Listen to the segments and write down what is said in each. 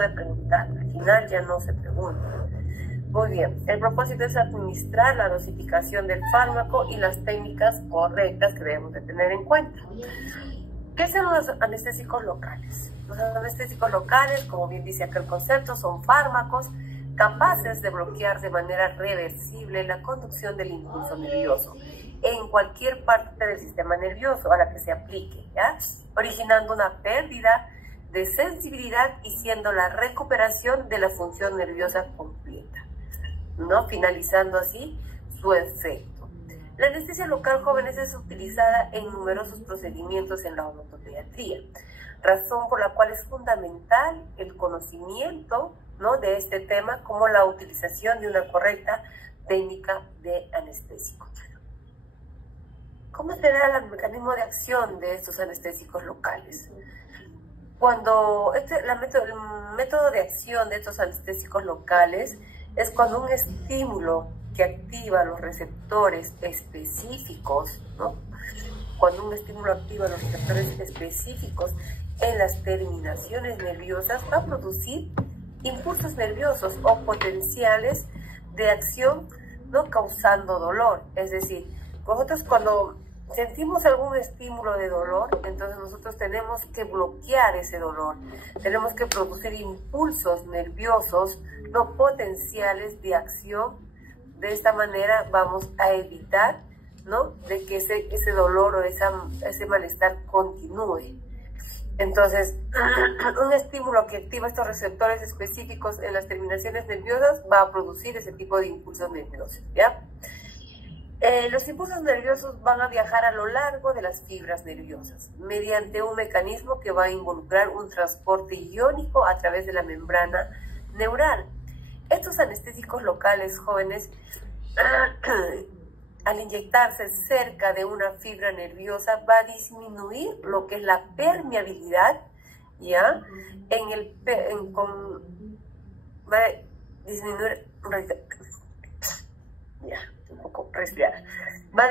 de preguntar, al final ya no se pregunta. Muy bien, el propósito es administrar la dosificación del fármaco y las técnicas correctas que debemos de tener en cuenta. ¿Qué son los anestésicos locales? Los anestésicos locales, como bien dice acá el concepto, son fármacos capaces de bloquear de manera reversible la conducción del impulso nervioso en cualquier parte del sistema nervioso a la que se aplique, ¿ya? Originando una pérdida de sensibilidad y siendo la recuperación de la función nerviosa completa, ¿no? Finalizando así su efecto. La anestesia local, jóvenes, es utilizada en numerosos procedimientos en la odontopediatría, razón por la cual es fundamental el conocimiento, ¿no?, de este tema, como la utilización de una correcta técnica de anestésico. ¿Cómo será el mecanismo de acción de estos anestésicos locales? Cuando el método de acción de estos anestésicos locales es cuando un estímulo que activa los receptores específicos, ¿no? Cuando un estímulo activa los receptores específicos en las terminaciones nerviosas, va a producir impulsos nerviosos o potenciales de acción, no causando dolor. Es decir, nosotros cuando sentimos algún estímulo de dolor, entonces nosotros tenemos que bloquear ese dolor. Tenemos que producir impulsos nerviosos, no potenciales de acción. De esta manera vamos a evitar, ¿no?, de que ese dolor o ese malestar continúe. Entonces, un estímulo que activa estos receptores específicos en las terminaciones nerviosas va a producir ese tipo de impulsos nerviosos, ¿ya? Los impulsos nerviosos van a viajar a lo largo de las fibras nerviosas mediante un mecanismo que va a involucrar un transporte iónico a través de la membrana neural. Estos anestésicos locales, jóvenes, al inyectarse cerca de una fibra nerviosa, va a disminuir lo que es la permeabilidad, ¿ya? Va a disminuir, ya, un poco resfriada, va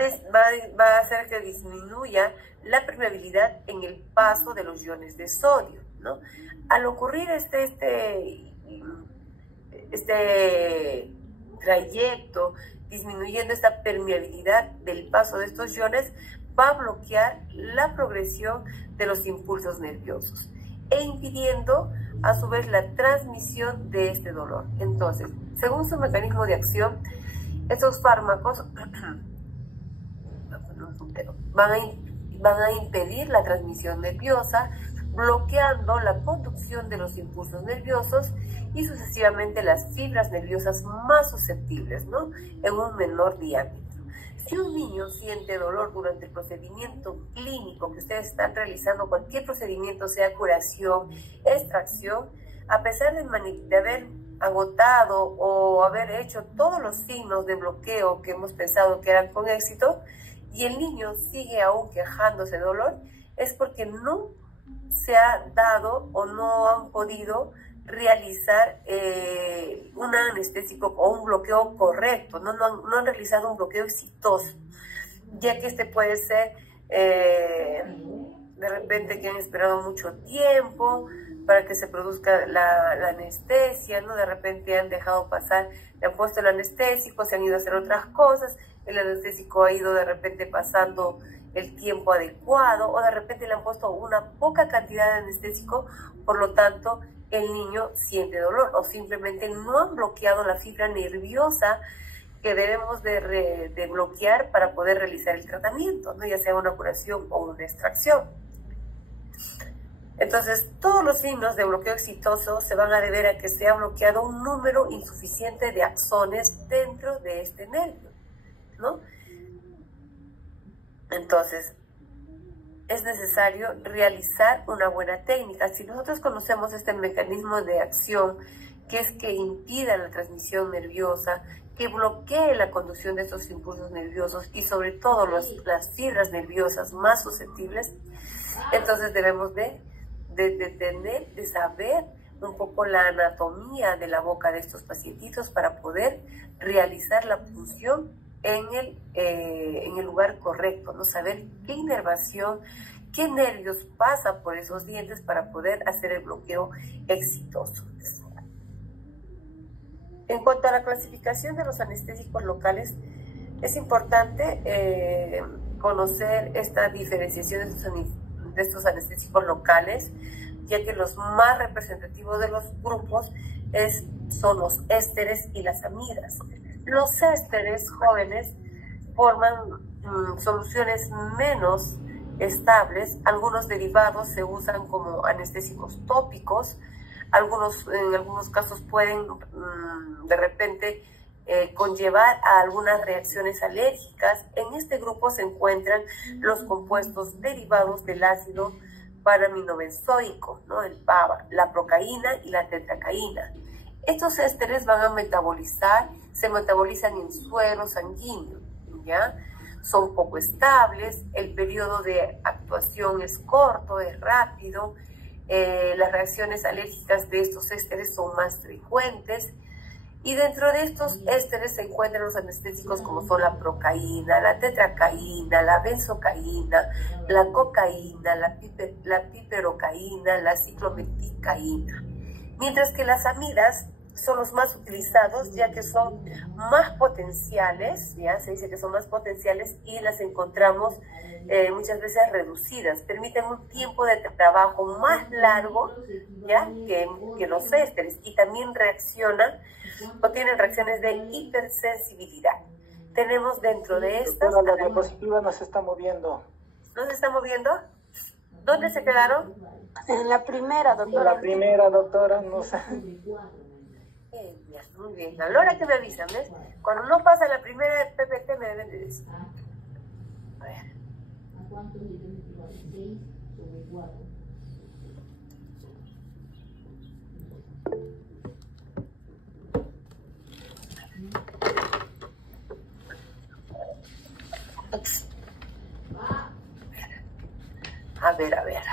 a hacer que disminuya la permeabilidad en el paso de los iones de sodio, ¿no? Al ocurrir este trayecto, disminuyendo esta permeabilidad del paso de estos iones, va a bloquear la progresión de los impulsos nerviosos e impidiendo a su vez la transmisión de este dolor. Entonces, según su mecanismo de acción, estos fármacos van a impedir la transmisión nerviosa, bloqueando la conducción de los impulsos nerviosos y sucesivamente las fibras nerviosas más susceptibles, ¿no?, en un menor diámetro. Si un niño siente dolor durante el procedimiento clínico que ustedes están realizando, cualquier procedimiento, sea curación, extracción, a pesar de haber agotado o haber hecho todos los signos de bloqueo que hemos pensado que eran con éxito, y el niño sigue aún quejándose de dolor, es porque no se ha dado o no han podido realizar un anestésico o un bloqueo correcto, no han realizado un bloqueo exitoso, ya que este puede ser de repente que han esperado mucho tiempo para que se produzca la anestesia, ¿no? De repente han dejado pasar, le han puesto el anestésico, se han ido a hacer otras cosas, el anestésico ha ido de repente pasando el tiempo adecuado, o de repente le han puesto una poca cantidad de anestésico, por lo tanto el niño siente dolor, o simplemente no han bloqueado la fibra nerviosa que debemos de bloquear para poder realizar el tratamiento, ¿no?, ya sea una curación o una extracción. Entonces, todos los signos de bloqueo exitoso se van a deber a que se ha bloqueado un número insuficiente de axones dentro de este nervio, ¿no? Entonces, es necesario realizar una buena técnica. Si nosotros conocemos este mecanismo de acción, que es que impida la transmisión nerviosa, que bloquee la conducción de estos impulsos nerviosos y sobre todo las fibras nerviosas más susceptibles, entonces debemos de saber un poco la anatomía de la boca de estos pacientitos para poder realizar la punción en el lugar correcto, ¿no? Saber qué inervación, qué nervios pasa por esos dientes para poder hacer el bloqueo exitoso. En cuanto a la clasificación de los anestésicos locales, es importante conocer esta diferenciación de estos anestésicos locales, ya que los más representativos de los grupos son los ésteres y las amidas. Los ésteres jóvenes forman soluciones menos estables. Algunos derivados se usan como anestésicos tópicos. En algunos casos pueden de repente conllevar a algunas reacciones alérgicas. En este grupo se encuentran los compuestos derivados del ácido paraminobenzoico, ¿no? El PABA, la procaína y la tetracaína. Estos ésteres van a se metabolizan en suero sanguíneo, ¿ya? Son poco estables, el periodo de actuación es corto, es rápido, las reacciones alérgicas de estos ésteres son más frecuentes, y dentro de estos ésteres se encuentran los anestésicos como son la procaína, la tetracaína, la benzocaína, la cocaína, la piperocaína, la ciclometicaína. Mientras que las amidas son los más utilizados, ya que son más potenciales, ¿ya? Se dice que son más potenciales y las encontramos muchas veces reducidas, permiten un tiempo de trabajo más largo, ¿ya? que los ésteres, y también reaccionan o tienen reacciones de hipersensibilidad. Tenemos dentro de estas... La diapositiva no se está moviendo. ¿No se está moviendo? ¿Dónde se quedaron? En la primera, doctora. En la primera, doctora, no sé. Muy bien. A la hora que me avisan, ¿ves? Cuando no pasa la primera PPT me deben de decir. A ver. A ver.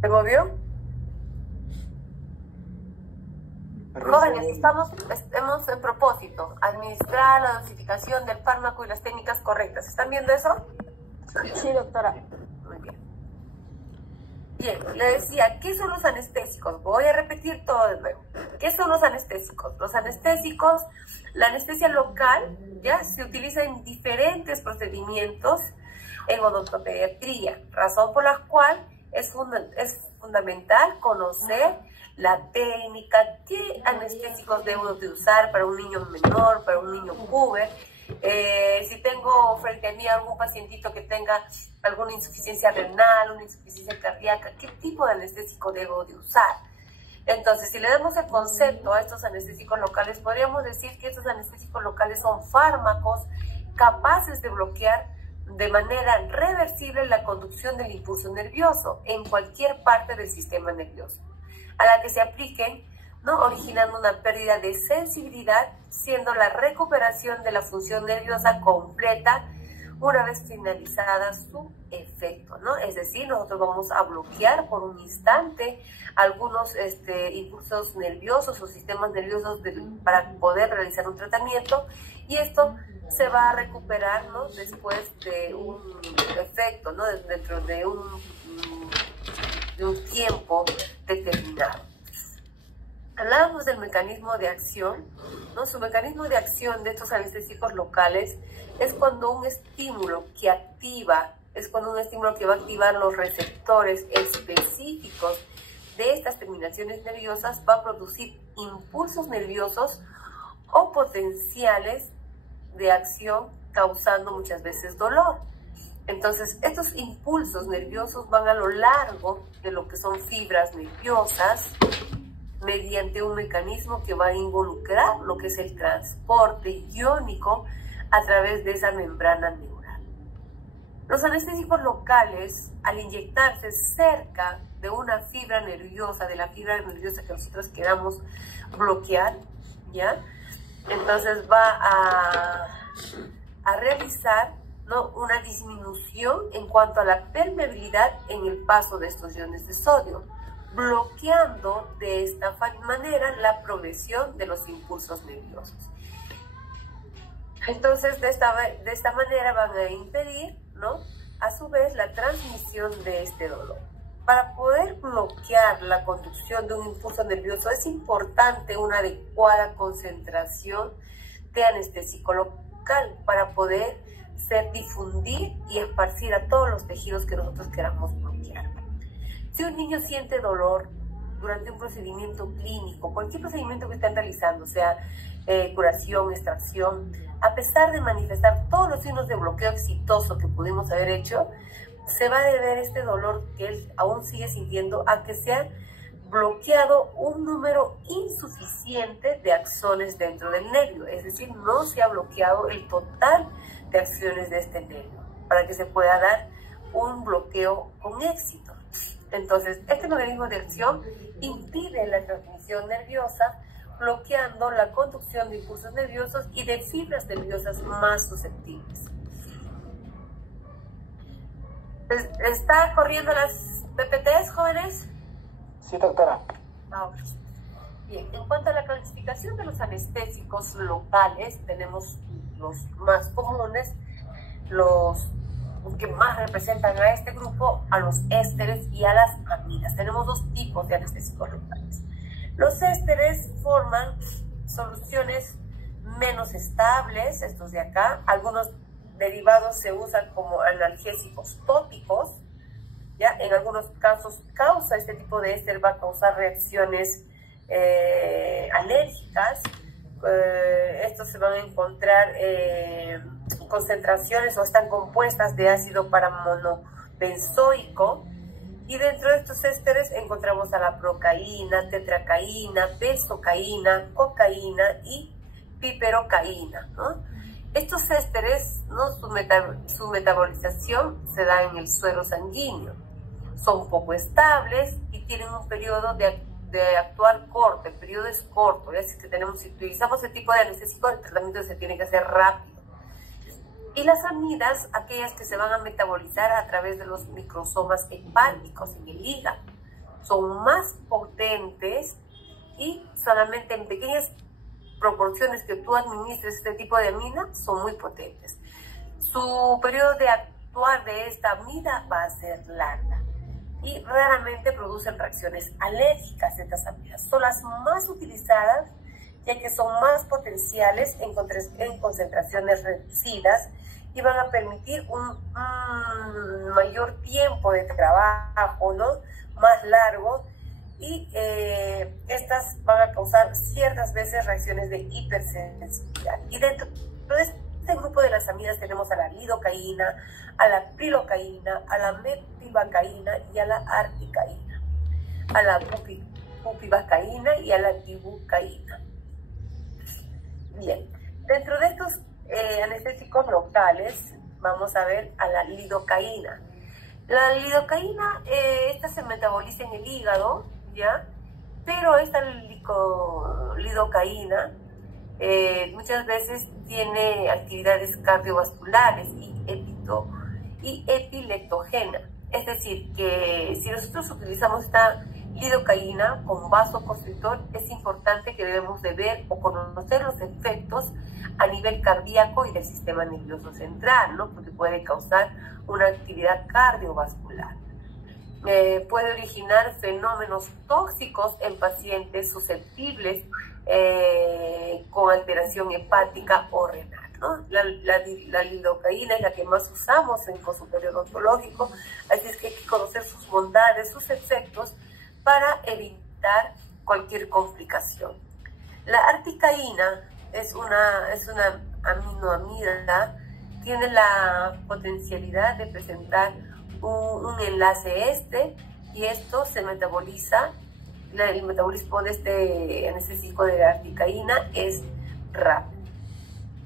¿Se movió? Jóvenes, estamos en propósito, administrar la dosificación del fármaco y las técnicas correctas. ¿Están viendo eso? Sí, doctora. Muy bien. Bien, le decía, ¿qué son los anestésicos? Voy a repetir todo de nuevo. ¿Qué son los anestésicos? Los anestésicos, la anestesia local, ya se utiliza en diferentes procedimientos en odontopediatría, razón por la cual es fundamental conocer la técnica, qué anestésicos debo de usar para un niño menor, para un niño puber. Si tengo frente a mí algún pacientito que tenga alguna insuficiencia renal, una insuficiencia cardíaca, ¿qué tipo de anestésico debo de usar? Entonces, si le damos el concepto a estos anestésicos locales, podríamos decir que estos anestésicos locales son fármacos capaces de bloquear de manera reversible la conducción del impulso nervioso en cualquier parte del sistema nervioso, a la que se apliquen, ¿no? Originando una pérdida de sensibilidad, siendo la recuperación de la función nerviosa completa una vez finalizada su efecto, ¿no? Es decir, nosotros vamos a bloquear por un instante algunos impulsos nerviosos o sistemas nerviosos para poder realizar un tratamiento, y esto se va a recuperar, ¿no? Después de un efecto, ¿no? Dentro de un tiempo determinado. Hablábamos del mecanismo de acción, ¿no? Su mecanismo de acción de estos anestésicos locales es cuando un estímulo que va a activar los receptores específicos de estas terminaciones nerviosas, va a producir impulsos nerviosos o potenciales de acción, causando muchas veces dolor. Entonces, estos impulsos nerviosos van a lo largo de lo que son fibras nerviosas, mediante un mecanismo que va a involucrar lo que es el transporte iónico a través de esa membrana neural. Los anestésicos locales, al inyectarse cerca de una fibra nerviosa, de la fibra nerviosa que nosotros queramos bloquear, ¿ya? Entonces va a realizar, ¿no? Una disminución en cuanto a la permeabilidad en el paso de estos iones de sodio, bloqueando de esta manera la progresión de los impulsos nerviosos. Entonces, de esta manera van a impedir, ¿no?, a su vez, la transmisión de este dolor. Para poder bloquear la conducción de un impulso nervioso es importante una adecuada concentración de anestésico local para poder difundir y esparcir a todos los tejidos que nosotros queramos bloquear. Si un niño siente dolor durante un procedimiento clínico, cualquier procedimiento que estén realizando, sea curación, extracción, a pesar de manifestar todos los signos de bloqueo exitoso que pudimos haber hecho, se va a deber este dolor que él aún sigue sintiendo a que se ha bloqueado un número insuficiente de axones dentro del nervio, es decir, no se ha bloqueado el total de acciones de este nervio para que se pueda dar un bloqueo con éxito. Entonces, este mecanismo de acción impide la transmisión nerviosa, bloqueando la conducción de impulsos nerviosos y de fibras nerviosas más susceptibles. ¿Está corriendo las PPTs, jóvenes? Sí, doctora. Bien, en cuanto a la clasificación de los anestésicos locales, tenemos los más comunes, los que más representan a este grupo, a los ésteres y a las amidas. Tenemos dos tipos de anestésicos locales. Los ésteres forman soluciones menos estables, estos de acá. Algunos derivados se usan como analgésicos tópicos, ¿ya? En algunos casos este tipo de éster va a causar reacciones alérgicas. Estos se van a encontrar concentraciones o están compuestas de ácido paramonobenzoico. Y dentro de estos ésteres encontramos a la procaína, tetracaína, benzocaína, cocaína y piperocaína, ¿no? Estos ésteres, ¿no?, su metabolización se da en el suero sanguíneo. Son poco estables y tienen un periodo de actuar corto. El periodo es corto, es que si utilizamos ese tipo de anestésico, el tratamiento se tiene que hacer rápido. Y las amidas, aquellas que se van a metabolizar a través de los microsomas hepáticos en el hígado, son más potentes y solamente en pequeñas proporciones que tú administres este tipo de amida son muy potentes. Su periodo de actuar de esta amida va a ser larga y raramente producen reacciones alérgicas. Estas amidas son las más utilizadas ya que son más potenciales en concentraciones reducidas y van a permitir un mayor tiempo de trabajo, ¿no?, más largo, y estas van a causar ciertas veces reacciones de hipersensibilidad. Y dentro de este grupo de las amidas tenemos a la lidocaína, a la prilocaína, a la metivacaína y a la articaína, a la bupivacaína y a la tibucaína. Bien, dentro de estos anestésicos locales vamos a ver a la lidocaína. La lidocaína, esta se metaboliza en el hígado, ¿ya? Pero esta lidocaína muchas veces tiene actividades cardiovasculares y epileptogena. Es decir, que si nosotros utilizamos esta lidocaína como vasoconstrictor, es importante que debemos de ver o conocer los efectos a nivel cardíaco y del sistema nervioso central, ¿no?, porque puede causar una actividad cardiovascular. Puede originar fenómenos tóxicos en pacientes susceptibles con alteración hepática o renal, ¿no? La lidocaína es la que más usamos en consultorio odontológico, así es que hay que conocer sus bondades, sus efectos, para evitar cualquier complicación. La articaína es una aminoamida, tiene la potencialidad de presentar un enlace y esto se metaboliza. El metabolismo de este anestésico de la articaína es rápido.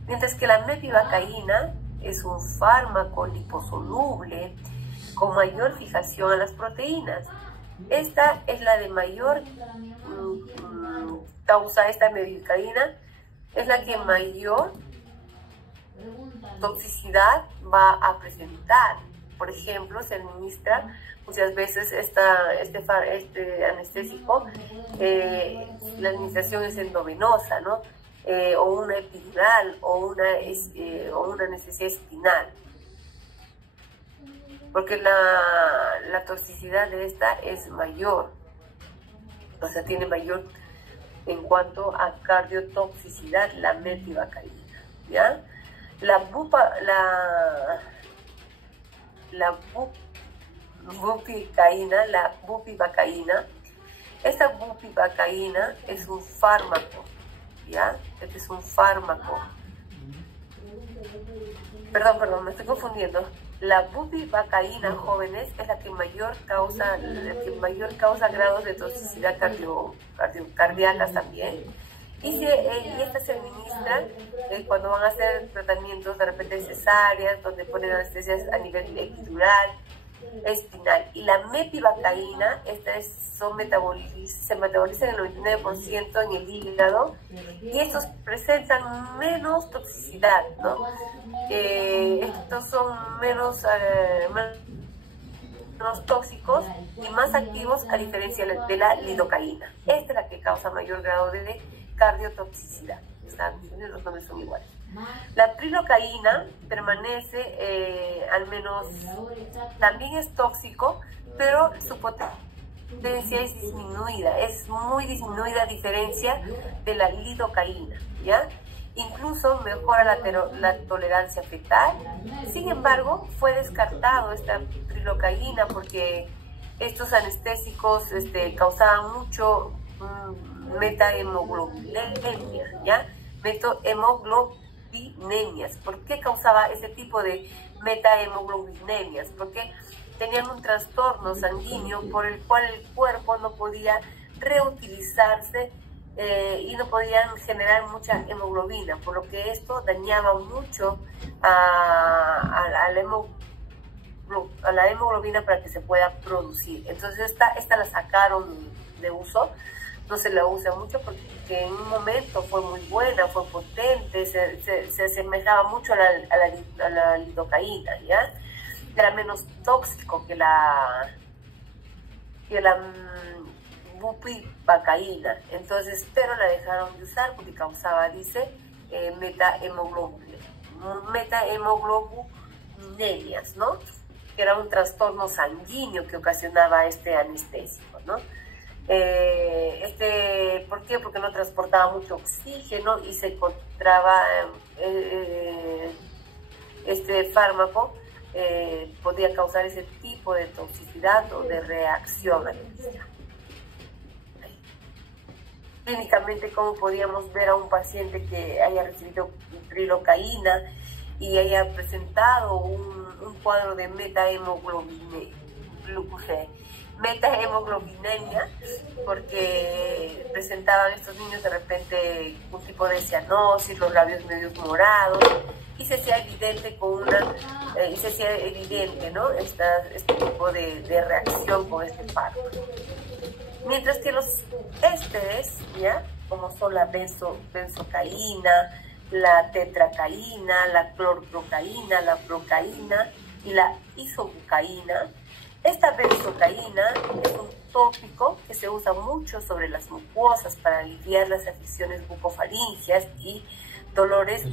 Mientras que la metivacaína es un fármaco liposoluble con mayor fijación a las proteínas. Esta es la de mayor causa, esta metivacaína es la que mayor toxicidad va a presentar. Por ejemplo, se administra muchas veces este anestésico, la administración es endovenosa, ¿no? O una epidural o una anestesia espinal, porque la toxicidad de esta es mayor, o sea, tiene mayor en cuanto a cardiotoxicidad, la metivacaína, ¿ya? La bupivacaína, esta bupivacaína es un fármaco, ¿ya? Este es un fármaco. Perdón, me estoy confundiendo. La bupivacaína, jóvenes, es la que mayor causa grados de toxicidad cardíacas también. Y esta se administra cuando van a hacer tratamientos de repente cesáreas, donde ponen anestesias a nivel epidural, espinal. Y la mepivacaína, se metaboliza en el 99% en el hígado, y estos presentan menos toxicidad, ¿no? Estos son menos tóxicos y más activos, a diferencia de la lidocaína. Esta es la que causa mayor grado de cardiotoxicidad. Los nombres son iguales. La prilocaína permanece, al menos, también es tóxico, pero su potencia es disminuida, es muy disminuida a diferencia de la lidocaína, ¿ya? Incluso mejora la tolerancia fetal. Sin embargo, fue descartado esta prilocaína porque estos anestésicos causaban mucho metahemoglobinemia, ¿ya? Metahemoglobinemia. ¿Por qué causaba ese tipo de metahemoglobinemia? Porque tenían un trastorno sanguíneo por el cual el cuerpo no podía reutilizarse y no podían generar mucha hemoglobina, por lo que esto dañaba mucho a la hemoglobina para que se pueda producir. Entonces esta la sacaron de uso, no se la usa mucho porque en un momento fue muy buena, fue potente, se asemejaba mucho a la lidocaína, ¿ya? Era menos tóxico que la bupivacaína. Entonces, pero la dejaron de usar porque causaba, dice, metahemoglobinemia, ¿no? Que era un trastorno sanguíneo que ocasionaba este anestésico, ¿no? ¿Por qué? Porque no transportaba mucho oxígeno y se encontraba este fármaco podía causar ese tipo de toxicidad o de reacción alérgica. Clínicamente, ¿cómo podíamos ver a un paciente que haya recibido prilocaína y haya presentado un cuadro de metahemoglobinemia? Porque presentaban estos niños de repente un tipo de cianosis, los labios medios morados, y se hacía evidente ¿no? Este tipo de reacción con este fármaco. Mientras que los ésteres, ¿ya? Como son la benzocaína, la tetracaína, la clorprocaína, la procaína y la isobucaína. Esta benzocaína es un tópico que se usa mucho sobre las mucosas para aliviar las afecciones bucofaringeas y dolores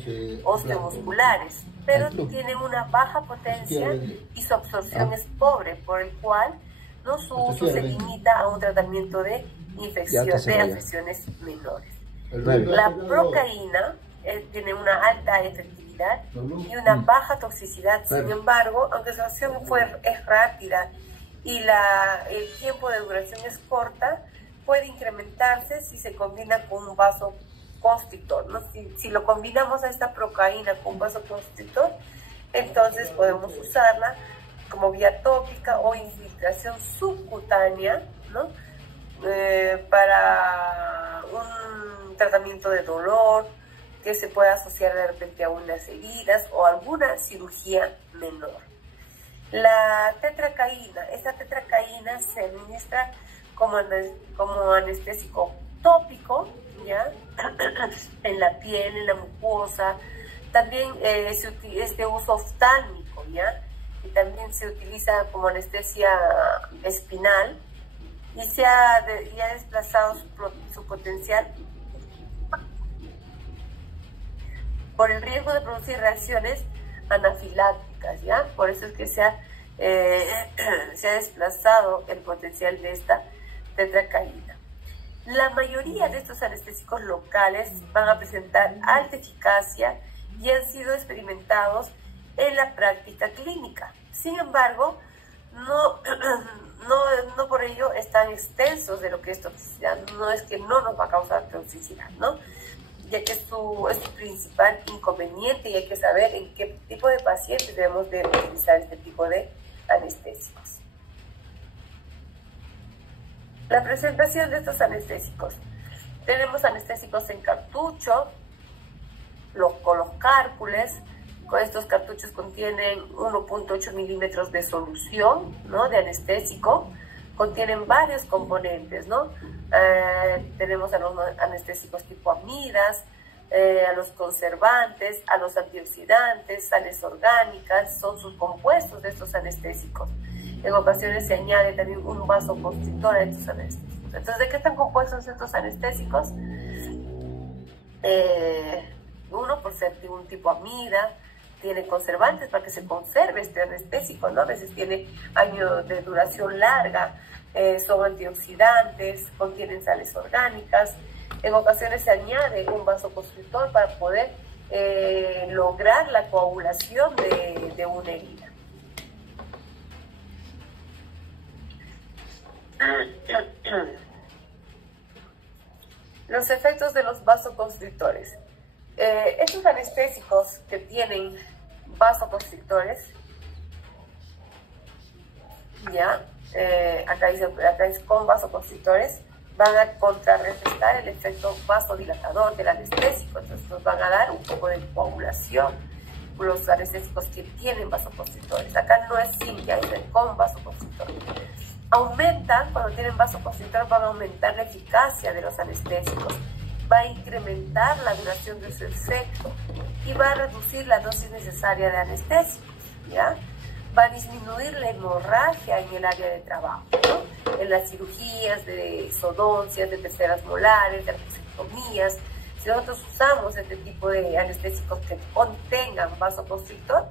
osteomusculares, pero tiene una baja potencia y su absorción es pobre, por el cual su uso se limita a un tratamiento de afecciones menores. La procaína tiene una alta efectividad y una baja toxicidad. Sin embargo, aunque su acción es rápida y el tiempo de duración es corta, puede incrementarse si se combina con un vasoconstrictor, ¿no? Si lo combinamos a esta procaína con un vasoconstrictor, entonces podemos usarla como vía tópica o infiltración subcutánea, ¿no? Para un tratamiento de dolor que se pueda asociar de repente a unas heridas o alguna cirugía menor. La tetracaína, esta tetracaína se administra como anestésico tópico, ¿ya? En la piel, en la mucosa, También es de uso oftálmico, ¿ya? Y también se utiliza como anestesia espinal y ha desplazado su potencial por el riesgo de producir reacciones anafilácticas, ¿ya? Por eso es que se ha desplazado el potencial de esta tetracaína. La mayoría de estos anestésicos locales van a presentar alta eficacia y han sido experimentados en la práctica clínica. Sin embargo, no por ello están extensos de lo que es toxicidad. No es que no nos va a causar toxicidad, ¿no? Ya que es su principal inconveniente y hay que saber en qué tipo de pacientes debemos de utilizar este tipo de anestésicos. La presentación de estos anestésicos. Tenemos anestésicos en cartucho, con los cárpules. Con estos cartuchos contienen 1.8 milímetros de solución, ¿no?, de anestésico. Contienen varios componentes, ¿no? Tenemos a los anestésicos tipo amidas, a los conservantes, a los antioxidantes, sales orgánicas, son sus compuestos de estos anestésicos. En ocasiones se añade también un vasoconstrictor a estos anestésicos. Entonces, ¿de qué están compuestos estos anestésicos? Uno, por ser de un tipo amida, tiene conservantes para que se conserve este anestésico, ¿no? A veces tiene años de duración larga, son antioxidantes, contienen sales orgánicas. En ocasiones se añade un vasoconstrictor para poder lograr la coagulación de una herida. Los efectos de los vasoconstrictores. Estos anestésicos que tienen vasoconstrictores, ya, acá dice con vasoconstrictores, van a contrarrestar el efecto vasodilatador del anestésico. Entonces nos van a dar un poco de coagulación los anestésicos que tienen vasoconstrictores. Acá no es sin, ya es con vasoconstrictores. Aumentan, cuando tienen vasoconstrictor, van a aumentar la eficacia de los anestésicos, va a incrementar la duración de su efecto y va a reducir la dosis necesaria de anestésicos, ¿ya? Va a disminuir la hemorragia en el área de trabajo, ¿no? En las cirugías de sodoncias, de terceras molares, de arquectomías. Si nosotros usamos este tipo de anestésicos que contengan vasoconstrictor,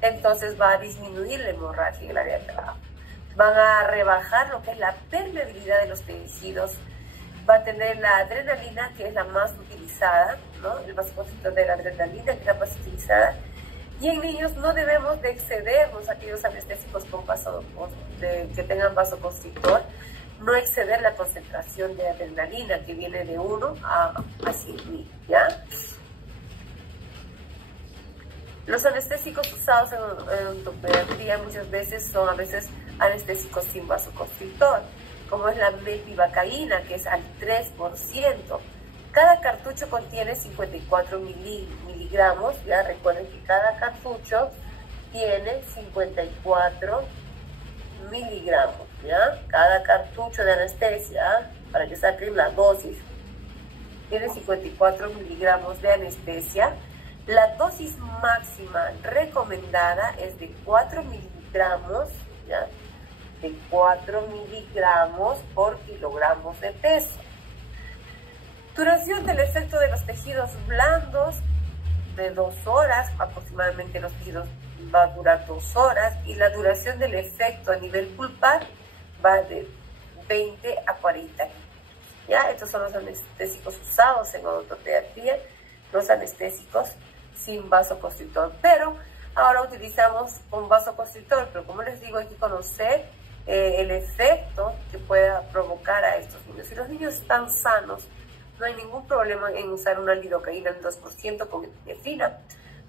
entonces va a disminuir la hemorragia en el área de trabajo. Van a rebajar lo que es la permeabilidad de los tejidos. Va a tener la adrenalina, que es la más utilizada, ¿no? El vasoconstrictor de la adrenalina, que es la más utilizada. Y en niños no debemos de excedernos aquellos anestésicos con que tengan vasoconstrictor, no exceder la concentración de adrenalina, que viene de 1 a 100.000, ¿ya? Los anestésicos usados en ontopediatría muchas veces son anestésicos sin vasoconstrictor, como es la metivacaína, que es al 3%. Cada cartucho contiene 54 miligramos, ya recuerden que cada cartucho tiene 54 miligramos, ¿ya? Cada cartucho de anestesia, para que saquen la dosis, tiene 54 miligramos de anestesia. La dosis máxima recomendada es de 4 miligramos, ¿ya? De 4 miligramos por kilogramos de peso. Duración del efecto de los tejidos blandos de 2 horas, aproximadamente los tejidos va a durar 2 horas, y la duración del efecto a nivel pulpar va de 20 a 40 minutos. ¿Ya? Estos son los anestésicos usados en odontopediatría, los anestésicos sin vasoconstrictor, pero ahora utilizamos con vasoconstrictor, pero como les digo, hay que conocer el efecto que pueda provocar a estos niños. Si los niños están sanos, no hay ningún problema en usar una lidocaína al 2% con epinefrina,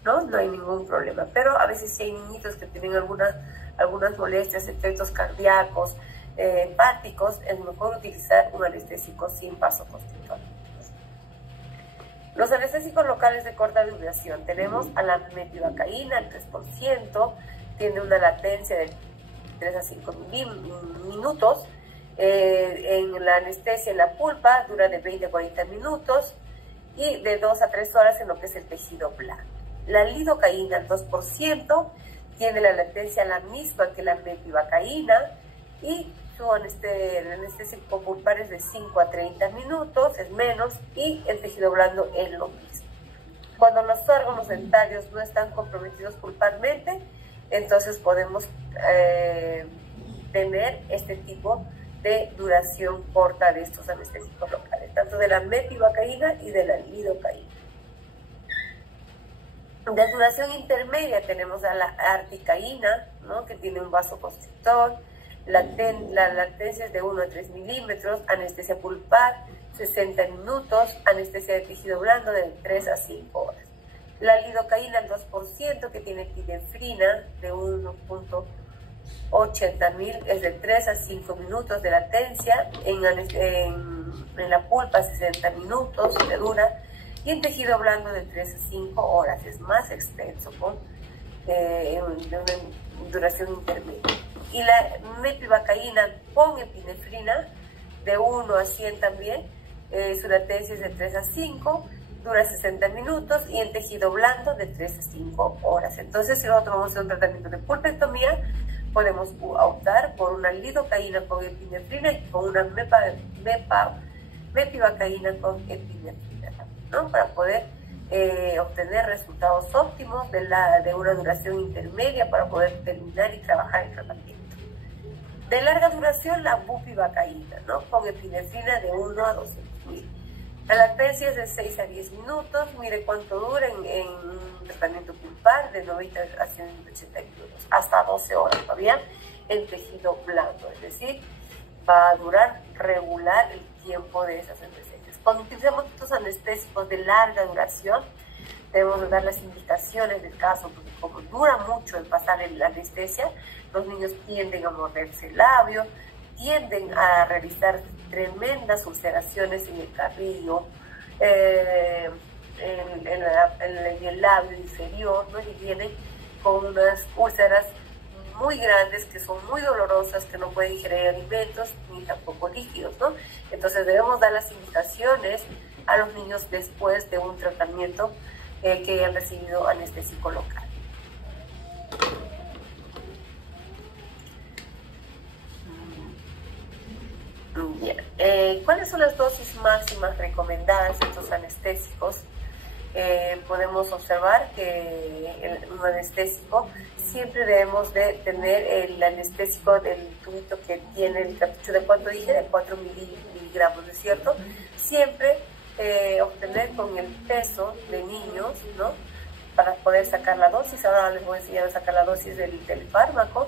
¿no? No hay ningún problema, pero a veces si hay niñitos que tienen algunas molestias, efectos cardíacos, hepáticos, es mejor utilizar un anestésico sin vasoconstrictor. Los anestésicos locales de corta duración. Tenemos a la metivacaína, el 3%, tiene una latencia de 3 a 5 minutos. En la anestesia en la pulpa dura de 20 a 40 minutos y de 2 a 3 horas en lo que es el tejido blando. La lidocaína al 2% tiene la latencia la misma que la mepivacaína y su anestesia pulpar es de 5 a 30 minutos, es menos, y el tejido blando es lo mismo. Cuando los órganos dentarios no están comprometidos pulparmente, entonces podemos tener este tipo de duración corta de estos anestésicos locales, tanto de la mepivacaína y de la lidocaína. De duración intermedia tenemos a la articaína, ¿no?, que tiene un vasoconstrictor, la latencia es de 1 a 3 milímetros, anestesia pulpar 60 minutos, anestesia de tejido blando de 3 a 5 horas. La lidocaína al 2%, que tiene epinefrina de 1.80.000, es de 3 a 5 minutos de latencia, en la pulpa 60 minutos de dura, y en tejido blando de 3 a 5 horas, es más extenso, con de una duración intermedia. Y la mepivacaína con epinefrina de 1 a 100 también, su latencia es de 3 a 5, dura 60 minutos y en tejido blando de 3 a 5 horas. Entonces, si nosotros vamos a hacer un tratamiento de pulpectomía, podemos optar por una lidocaína con epinefrina y con una mepivacaína con epinefrina, ¿no?, para poder obtener resultados óptimos de una duración intermedia para poder terminar y trabajar el tratamiento. De larga duración, la bupivacaína, ¿no?, con epinefrina de 1 a 200.000. La latencia es de 6 a 10 minutos. Mire cuánto dura en un tratamiento pulpar, de 90 a 180 minutos, hasta 12 horas todavía en tejido blando, es decir, va a durar regular el tiempo de esas anestesias. Cuando utilizamos estos anestésicos de larga duración, debemos dar las indicaciones del caso, porque como dura mucho el pasar la anestesia, los niños tienden a morderse el labio, tienden a realizar tremendas ulceraciones en el carrillo, en el labio inferior, ¿no?, y vienen con unas úlceras muy grandes que son muy dolorosas, que no pueden ingerir alimentos ni tampoco líquidos, ¿no? Entonces debemos dar las indicaciones a los niños después de un tratamiento que hayan recibido anestésico local. Bien. ¿Cuáles son las dosis máximas recomendadas de estos anestésicos? Podemos observar que un anestésico siempre debemos de tener el anestésico del tubito que tiene el cartucho de 4, dije, de 4 miligramos, ¿no es cierto? Siempre obtener con el peso de niños, ¿no?, para poder sacar la dosis. Ahora les voy a enseñar a sacar la dosis del fármaco.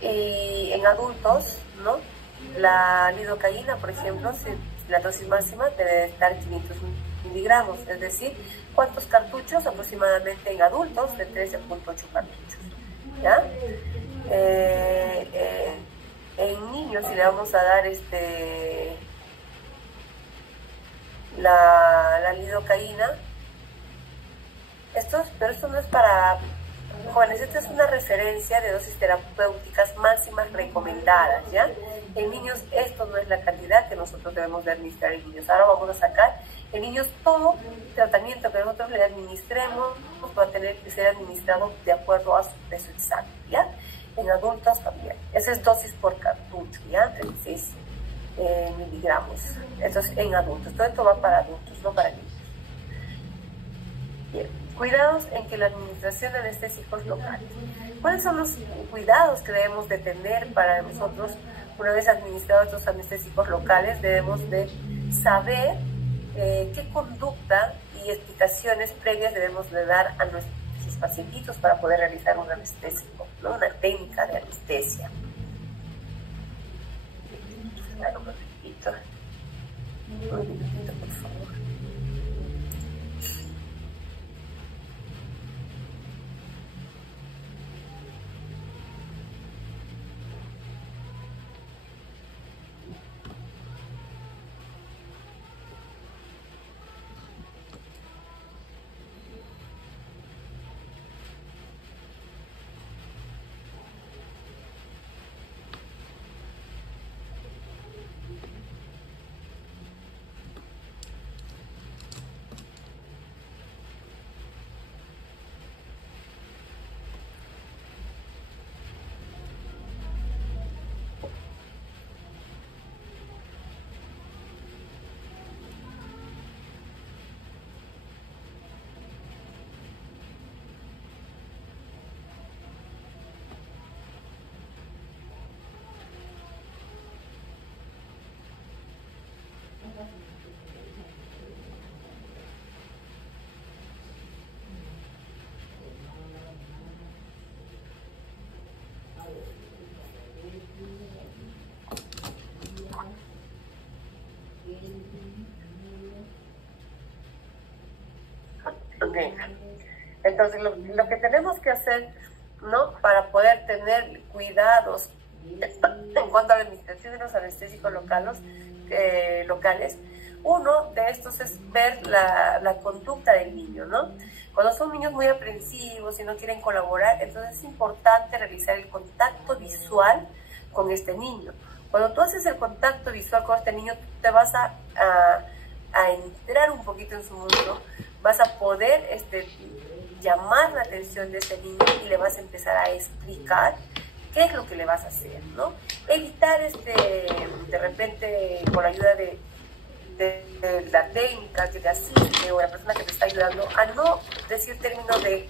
Y en adultos, ¿no?, la lidocaína, por ejemplo, la dosis máxima debe estar 500 miligramos, es decir, ¿cuántos cartuchos? Aproximadamente en adultos, de 13.8 cartuchos, ¿ya? En niños, si le vamos a dar la lidocaína, pero esto no es para jóvenes, esta es una referencia de dosis terapéuticas máximas recomendadas, ¿ya? En niños esto no es la cantidad que nosotros debemos de administrar en niños. Ahora vamos a sacar en niños todo tratamiento que nosotros le administremos va a tener que ser administrado de acuerdo a su peso exacto, ¿ya? En adultos también. Esa es dosis por cartucho, ¿ya? 36 miligramos. Esto es en adultos. Todo esto va para adultos, no para niños. Bien. Cuidados en que la administración de anestésicos locales. ¿Cuáles son los cuidados que debemos de tener para nosotros, una vez administrados estos anestésicos locales? Debemos de saber qué conducta y explicaciones previas debemos de dar a nuestros pacientitos para poder realizar un anestésico, ¿no?, una técnica de anestesia. Un minutito, por favor. vulnera. Entonces, lo que tenemos que hacer, ¿no?, para poder tener cuidados en cuanto a la administración de los anestésicos locales, uno de estos es ver la conducta del niño, ¿no? Cuando son niños muy aprensivos y no quieren colaborar, entonces es importante realizar el contacto visual con este niño. Cuando tú haces el contacto visual con este niño, te vas a entrar un poquito en su mundo, vas a poder llamar la atención de ese niño y le vas a empezar a explicar qué es lo que le vas a hacer, ¿no? Evitar de repente, con la ayuda de la técnica que te asiste o la persona que te está ayudando, a no decir términos de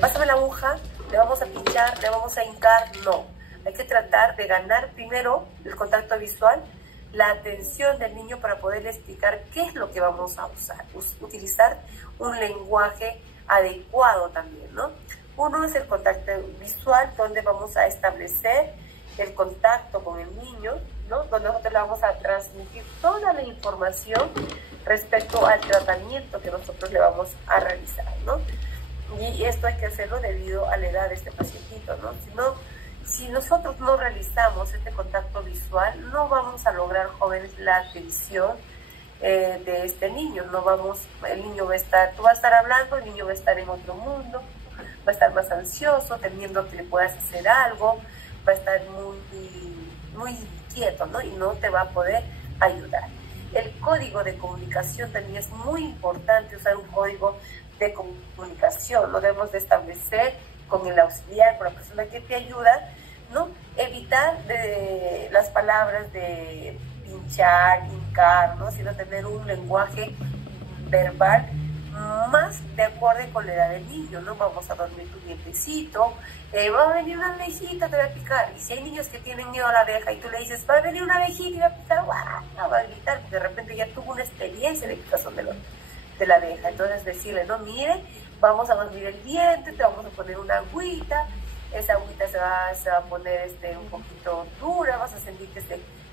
pásame la aguja, le vamos a pinchar, le vamos a hincar. No, hay que tratar de ganar primero el contacto visual, la atención del niño para poderle explicar qué es lo que vamos a usar, utilizar un lenguaje adecuado también, ¿no? Uno es el contacto visual, donde vamos a establecer el contacto con el niño, ¿no?, donde nosotros le vamos a transmitir toda la información respecto al tratamiento que nosotros le vamos a realizar, ¿no? Y esto hay que hacerlo debido a la edad de este pacientito, ¿no? Si nosotros no realizamos este contacto visual, no vamos a lograr, jóvenes, la atención de este niño. El niño va a estar, tú vas a estar hablando, el niño va a estar en otro mundo, va a estar más ansioso, temiendo que le puedas hacer algo, va a estar muy inquieto, ¿no?, y no te va a poder ayudar. El código de comunicación también es muy importante, usar un código de comunicación. Lo debemos de establecer con el auxiliar, con la persona que te ayuda, ¿no? Evitar las palabras de pinchar, hincar, ¿no?, sino tener un lenguaje verbal más de acuerdo con la edad del niño, ¿no? Vamos a dormir tu dientecito, va a venir una abejita, te va a picar. Y si hay niños que tienen miedo a la abeja y tú le dices, va a venir una abejita y va a picar, ¡guau!, no va a gritar, porque de repente ya tuvo una experiencia de picazón de la abeja. Entonces decirle, no, mire, vamos a dormir el diente, te vamos a poner una agüita, esa agüita se va a poner un poquito dura, vas a sentir que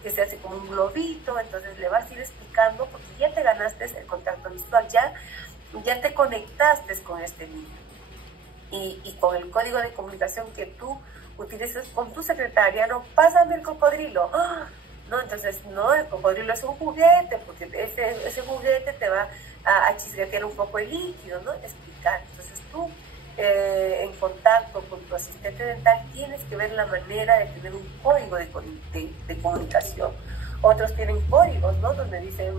se hace como un globito. Entonces le vas a ir explicando, porque ya te ganaste el contacto visual, ya te conectaste con este niño. Y con el código de comunicación que tú utilices con tu secretaria, no, pásame el cocodrilo. ¡Ah! No, entonces, no, el cocodrilo es un juguete, porque ese juguete te va a chisguetear un poco el líquido, ¿no? Explicar. Entonces tú, en contacto con tu asistente dental, tienes que ver la manera de tener un código de comunicación. Otros tienen códigos, ¿no?, donde dicen,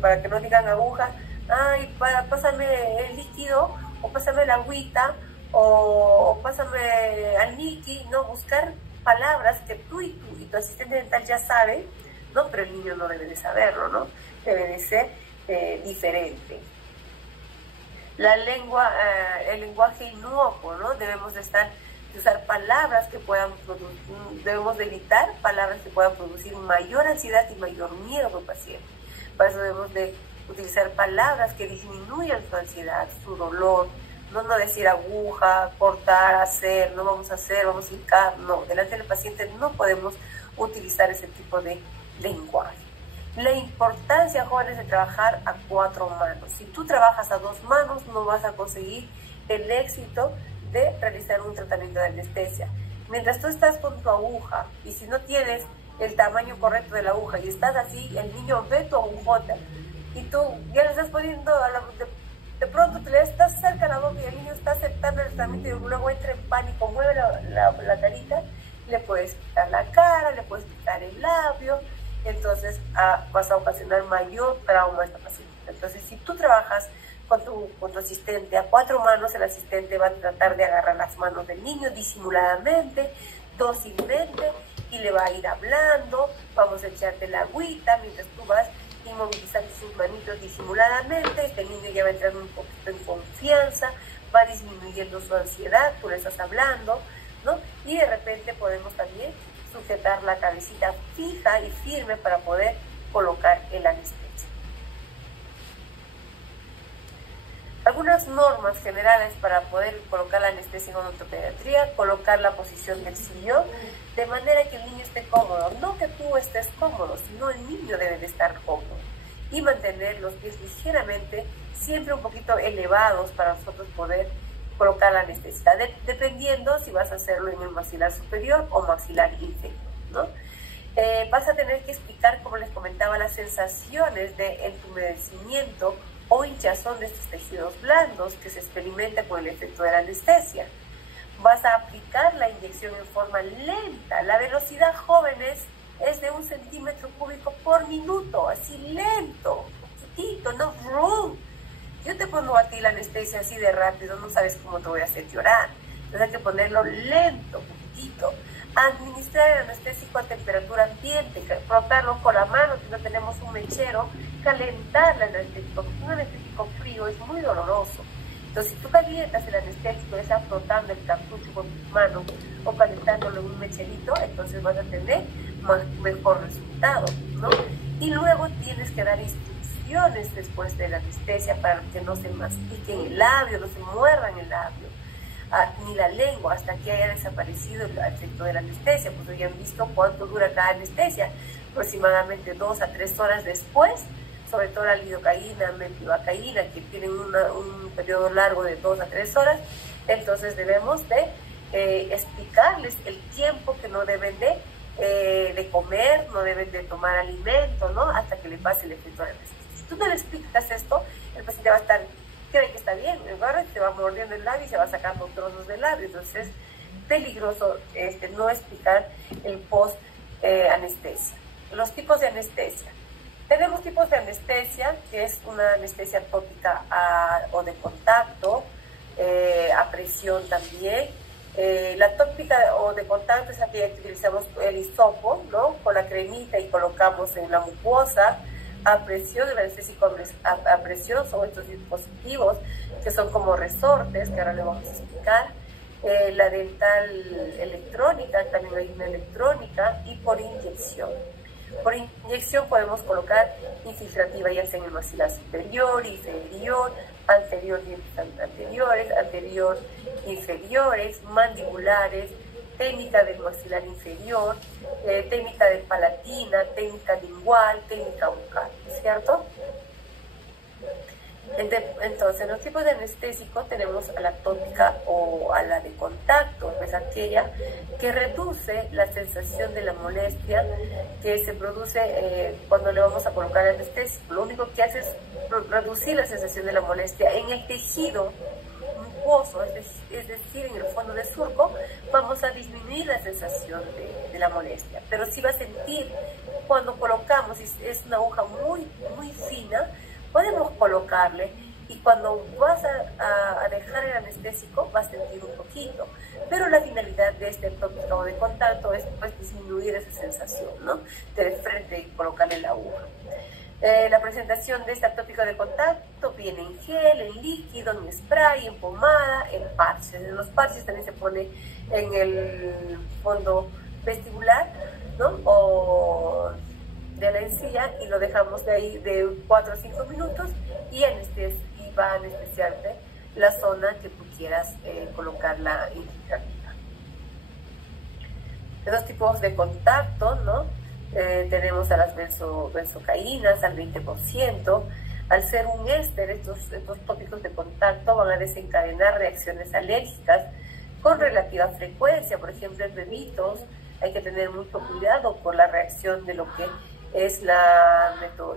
para que no digan aguja, ay, pásame el líquido, o pásame la agüita, o pásame al Mickey, ¿no? Buscar palabras que tú y tu asistente dental ya saben, ¿no? Pero el niño no debe de saberlo, ¿no? Debe de ser diferente. La lengua, el lenguaje inocuo, ¿no? Debemos de usar palabras que puedan debemos de evitar palabras que puedan producir mayor ansiedad y mayor miedo al paciente. Para eso debemos de utilizar palabras que disminuyan su ansiedad, su dolor. No decir aguja, cortar, hacer, no vamos a hacer, vamos a hincar. No, delante del paciente no podemos utilizar ese tipo de lenguaje. La importancia, jóvenes, de trabajar a 4 manos. Si tú trabajas a 2 manos, no vas a conseguir el éxito de realizar un tratamiento de anestesia. Mientras tú estás con tu aguja, y si no tienes el tamaño correcto de la aguja y estás así, el niño ve tu agujota y tú ya le estás poniendo de pronto te le estás cerca a la boca y el niño está aceptando el tratamiento y luego entra en pánico, mueve la carita, le puedes quitar la cara, le puedes quitar el labio. Entonces vas a ocasionar mayor trauma a esta paciente. Entonces, si tú trabajas con tu asistente a 4 manos, el asistente va a tratar de agarrar las manos del niño disimuladamente, dócilmente, y le va a ir hablando. Vamos a echarte la agüita mientras tú vas inmovilizando sus manitos disimuladamente. Este niño ya va entrando un poquito en confianza, va disminuyendo su ansiedad, tú le estás hablando, ¿no? Y de repente podemos también sujetar la cabecita fija y firme para poder colocar el anestesia. Algunas normas generales para poder colocar la anestesia en odontopediatría: colocar la posición del sillón de manera que el niño esté cómodo. No que tú estés cómodo, sino el niño debe de estar cómodo. y mantener los pies ligeramente, siempre un poquito elevados para nosotros poder colocar la anestesia, dependiendo si vas a hacerlo en el maxilar superior o maxilar inferior, ¿no? Vas a tener que explicar, como les comentaba, las sensaciones de entumecimiento o hinchazón de estos tejidos blandos que se experimenta con el efecto de la anestesia. Vas a aplicar la inyección en forma lenta. La velocidad, jóvenes, es de 1 centímetro cúbico por minuto, así lento, poquitito, no vroom. Yo te pongo a ti la anestesia así de rápido, no sabes cómo te voy a hacer llorar. Entonces hay que ponerlo lento, poquitito. Administrar el anestésico a temperatura ambiente, frotarlo con la mano si no tenemos un mechero, calentar el anestésico. Un anestésico frío es muy doloroso. Entonces, si tú calientas el anestésico, ya sea frotando el cartucho con tus manos o calentándolo en un mecherito, entonces vas a tener mejor resultado, ¿no? Y luego tienes que dar instrucciones después de la anestesia para que no se mastiquen el labio, no se muerdan el labio. Ni la lengua, hasta que haya desaparecido el efecto de la anestesia. Pues ya han visto cuánto dura cada anestesia, aproximadamente 2 a 3 horas después, sobre todo la lidocaína, mepivacaína, que tienen un periodo largo de 2 a 3 horas. Entonces debemos de explicarles el tiempo que no deben de comer, no deben de tomar alimento, ¿no? Hasta que le pase el efecto de la anestesia. Si tú no le explicas esto, el paciente va a estar, cree que está bien, ¿verdad? Se va mordiendo el labio y se va sacando trozos del labio. Entonces es peligroso no explicar el post-anestesia. Los tipos de anestesia. Tenemos tipos de anestesia, que es una anestesia tópica o de contacto, a presión también. La tópica o de contacto es aquella que utilizamos el hisopo, ¿no? Con la cremita y colocamos en la mucosa. A presión, el anestésico a presión son estos dispositivos que son como resortes, que ahora le vamos a explicar. La dental electrónica, también hay una electrónica, y por inyección. Por inyección podemos colocar infiltrativa, ya sea en el maxilar superior, inferior, anterior, dientes anteriores, anterior, inferiores, mandibulares, técnica del maxilar inferior, técnica de palatina, técnica lingual, técnica bucal, ¿cierto? Entonces, en los tipos de anestésico tenemos a la tópica o a la de contacto, es aquella que reduce la sensación de la molestia que se produce cuando le vamos a colocar el anestésico. Lo único que hace es reducir la sensación de la molestia en el tejido mucoso, es decir, en el fondo del surco. Vamos a disminuir la sensación de la molestia, pero sí va a sentir cuando colocamos, es una aguja muy, muy fina, podemos colocarle, y cuando vas a dejar el anestésico vas a sentir un poquito, pero la finalidad de este tópico de contacto es pues disminuir esa sensación, ¿no? De frente y colocarle la aguja. La presentación de esta tópica de contacto viene en gel, en líquido, en spray, en pomada, en parches. En los parches también se pone en el fondo vestibular, ¿no? O de la encía, y lo dejamos de ahí de 4 a 5 minutos y va a anestesiarte la zona que tú quieras colocar la infiltrativa. De dos tipos de contacto, ¿no? Tenemos a las benzocaínas al 20%. Al ser un éster, estos tópicos de contacto van a desencadenar reacciones alérgicas con relativa frecuencia. Por ejemplo, en bebitos hay que tener mucho cuidado por la reacción de lo que es la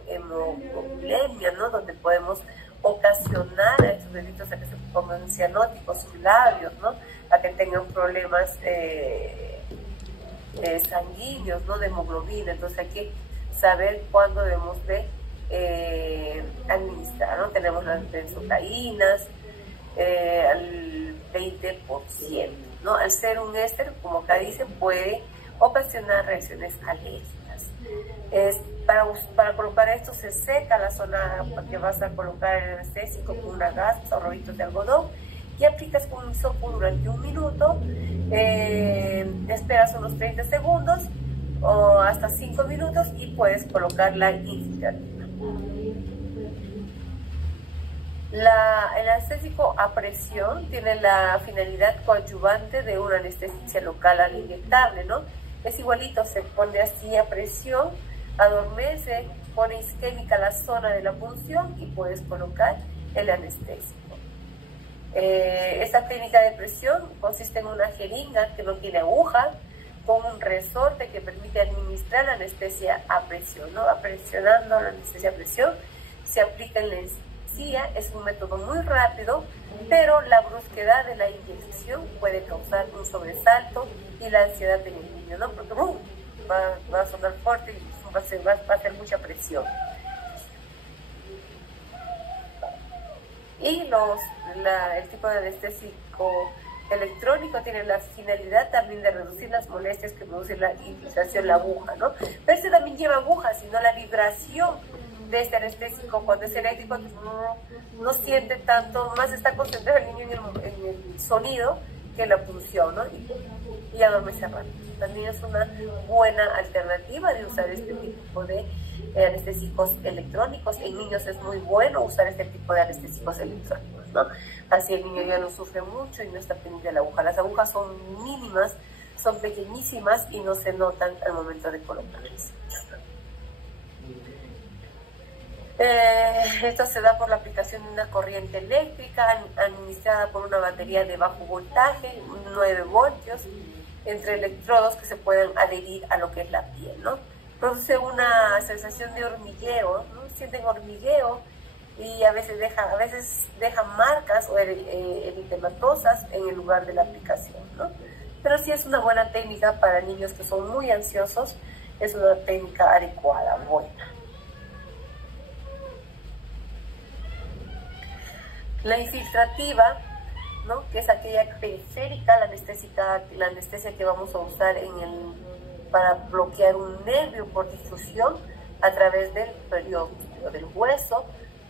hemoglobinemia, ¿no? Donde podemos ocasionar a estos bebitos a que se pongan cianóticos sus labios, ¿no? A que tengan problemas sanguíneos, ¿no? De hemoglobina. Entonces hay que saber cuándo debemos de administrar, ¿no? Tenemos las benzocaínas al 20%, ¿no? Al ser un éster, como acá dice, puede ocasionar reacciones alérgicas. Para colocar esto se seca la zona que vas a colocar el anestésico con una gasa o rollitos de algodón y aplicas con un hisopo durante 1 minuto, esperas unos 30 segundos o hasta 5 minutos y puedes colocar la infiltrativa. El anestésico a presión tiene la finalidad coadyuvante de una anestesia local al inyectable, ¿no? Es igualito, se pone así a presión, adormece pone isquémica la zona de la punción y puedes colocar el anestésico. Esta técnica de presión consiste en una jeringa que no tiene aguja, con un resorte que permite administrar la anestesia a presión, ¿no? Presionando la anestesia a presión, se aplica en la encía. Es un método muy rápido, pero la brusquedad de la inyección puede causar un sobresalto y la ansiedad en el niño, ¿no? Porque va a sonar fuerte y va a hacer mucha presión. Y el tipo de anestésico electrónico tiene la finalidad también de reducir las molestias que produce la infiltración, la aguja, ¿no? Pero este también lleva agujas, sino la vibración de este anestésico cuando es eléctrico no siente tanto, más está concentrado el niño en el sonido que en la punción, ¿no? Y adormece rápido. También es una buena alternativa de usar este tipo de anestésicos electrónicos. En niños es muy bueno usar este tipo de anestésicos electrónicos, ¿no? Así el niño ya no sufre mucho y no está pendiente de la aguja. Las agujas son mínimas, son pequeñísimas y no se notan al momento de colocarlas. Esto se da por la aplicación de una corriente eléctrica administrada por una batería de bajo voltaje, 9 voltios, entre electrodos que se pueden adherir a lo que es la piel, ¿no? Produce una sensación de hormigueo, ¿no? Sienten hormigueo y a veces deja marcas o eritematosas en el lugar de la aplicación, ¿no? Pero sí es una buena técnica para niños que son muy ansiosos, es una técnica adecuada, buena. La infiltrativa, ¿no? Que es aquella periférica, la anestesia que vamos a usar para bloquear un nervio por difusión a través del periósteo, del hueso,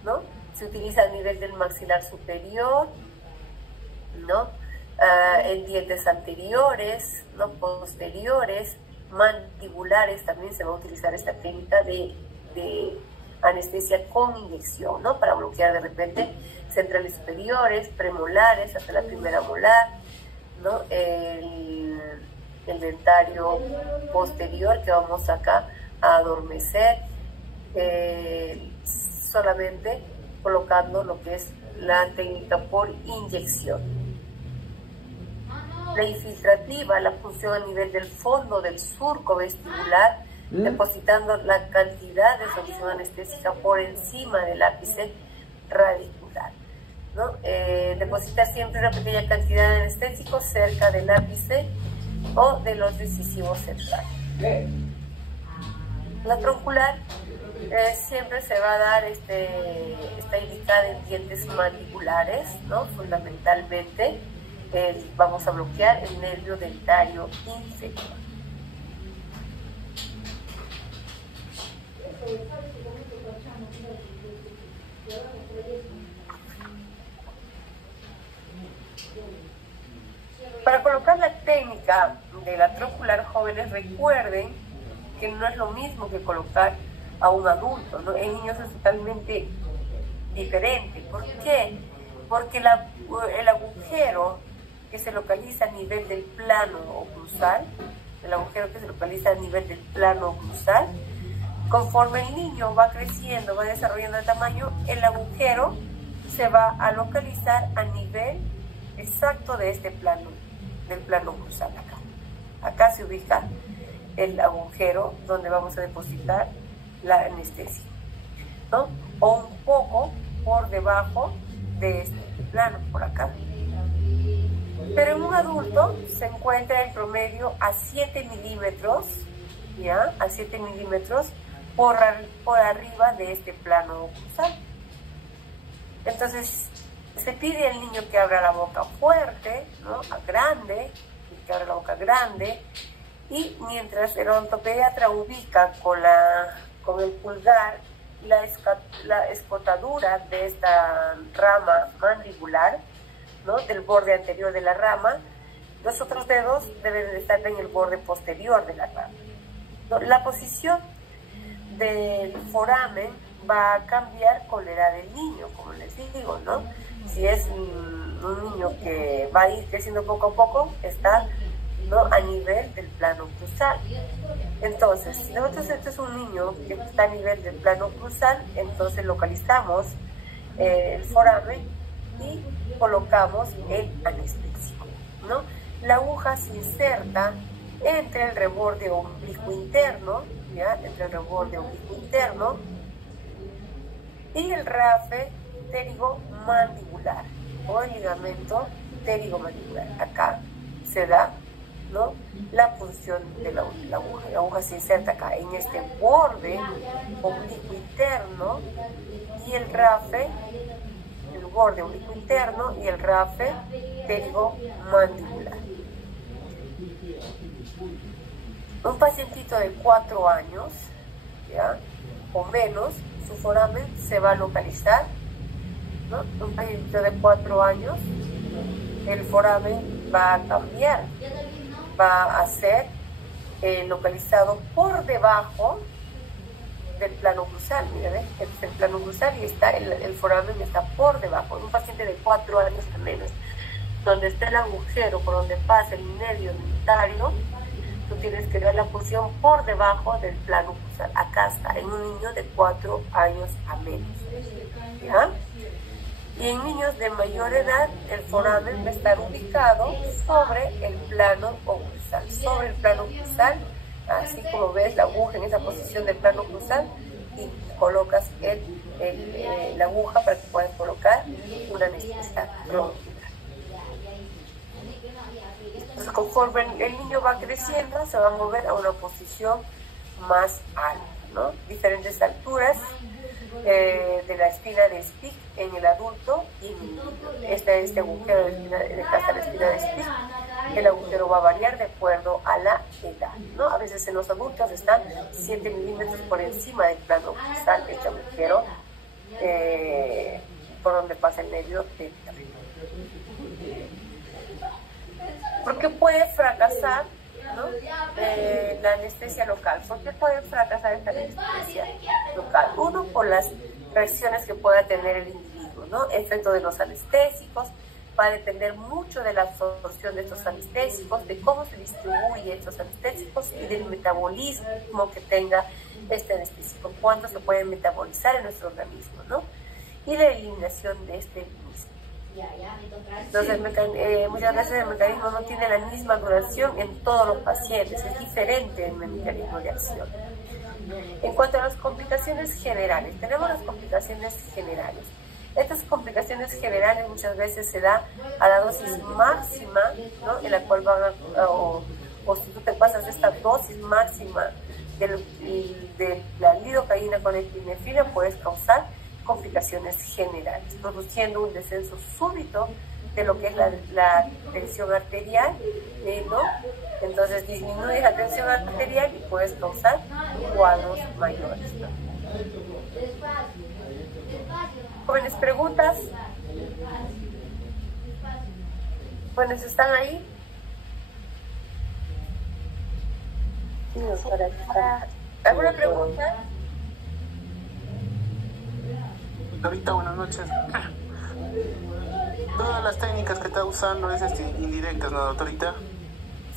¿no? Se utiliza a nivel del maxilar superior, ¿no? En dientes anteriores, ¿no? Posteriores, mandibulares, también se va a utilizar esta técnica de anestesia con inyección, ¿no? Para bloquear de repente centrales superiores, premolares, hasta la primera molar, ¿no? El dentario posterior que vamos acá a adormecer, solamente colocando lo que es la técnica por inyección. La infiltrativa, la punción a nivel del fondo del surco vestibular, depositando la cantidad de solución anestésica por encima del ápice radicular, ¿no? Deposita siempre una pequeña cantidad de anestésico cerca del ápice o de los decisivos centrales. La troncular siempre se va a dar, está indicada en dientes mandibulares, ¿no? Fundamentalmente vamos a bloquear el nervio dentario inferior. Para colocar la técnica de la troncular, jóvenes, recuerden que no es lo mismo que colocar a un adulto, ¿no? En niños es totalmente diferente. ¿Por qué? Porque el agujero que se localiza a nivel del plano oclusal, conforme el niño va creciendo, va desarrollando de tamaño, el agujero se va a localizar a nivel exacto de este plano, del plano oclusal acá. Acá se ubica el agujero donde vamos a depositar la anestesia, ¿no? O un poco por debajo de este plano, por acá. Pero en un adulto se encuentra en promedio a 7 milímetros, ¿ya? A 7 milímetros por arriba de este plano oclusal. Entonces, se pide al niño que abra la boca fuerte, ¿no? Grande, que abra la boca grande, y mientras el odontopediatra ubica con el pulgar la escotadura de esta rama mandibular, ¿no? Del borde anterior de la rama, los otros dedos deben de estar en el borde posterior de la rama, ¿no? La posición del foramen va a cambiar con la edad del niño, como les digo, ¿no? Si es un niño que va a ir creciendo poco a poco, está, ¿no? A nivel del plano oclusal. Entonces, si nosotros este es un niño que está a nivel del plano cruzal, entonces localizamos el foramen y colocamos el anestésico, ¿no? La aguja se inserta entre el reborde oblicuo interno, ¿ya? Entre el reborde oblicuo interno y el rafe pterigomandibular o el ligamento pterigomandibular. Acá se da, ¿no?, la función de la aguja. La aguja se inserta acá en este borde oblicuo interno y el rafe, el borde oblicuo interno y el rafe pterigomandibular. Un pacientito de 4 años, ¿ya?, o menos, su foramen se va a localizar, ¿no? Un pacientito de 4 años, el foramen va a cambiar, va a ser localizado por debajo del plano cruzal. Mira, ¿ves? Este es el plano cruzal y está el foramen está por debajo. Un paciente de 4 años o menos, donde está el agujero por donde pasa el nervio unitario, tú tienes que ver la posición por debajo del plano cruzal. Acá está, en un niño de 4 años a menos, ¿ya? Y en niños de mayor edad, el foramen va a estar ubicado sobre el plano oclusal. Sobre el plano oclusal, así como ves la aguja en esa posición del plano oclusal, y colocas la aguja para que puedas colocar una anestesia ronda. Entonces, conforme el niño va creciendo, se va a mover a una posición más alta, ¿no? Diferentes alturas de la espina de Spigg en el adulto y en el niño. Este agujero de hasta la espina de Spigg, el agujero va a variar de acuerdo a la edad, ¿no? A veces en los adultos están 7 milímetros por encima del plano cruzal, este agujero por donde pasa el nervio pélvico. Porque puede fracasar, ¿no?, la anestesia local. ¿Por qué puede fracasar esta anestesia local? Uno, por las reacciones que pueda tener el individuo, ¿no? Efecto de los anestésicos, va a depender mucho de la absorción de estos anestésicos, de cómo se distribuyen estos anestésicos y del metabolismo que tenga este anestésico, cuánto se puede metabolizar en nuestro organismo, ¿no? Y la eliminación de este mismo. Entonces, muchas veces el mecanismo no tiene la misma duración en todos los pacientes, es diferente el mecanismo de acción. En cuanto a las complicaciones generales, tenemos las complicaciones generales. Estas complicaciones generales muchas veces se dan a la dosis máxima, ¿no?, en la cual van o si tú te pasas esta dosis máxima de la lidocaína con epinefrina, puedes causar complicaciones generales, produciendo un descenso súbito de lo que es la tensión arterial, ¿no? Entonces disminuye la tensión arterial y puedes causar cuadros mayores, ¿no? Jóvenes, preguntas. Jóvenes, ¿están ahí? Sí, doctora. ¿Alguna pregunta? Doctorita, buenas noches. Todas las técnicas que está usando es indirectas, ¿no, doctorita?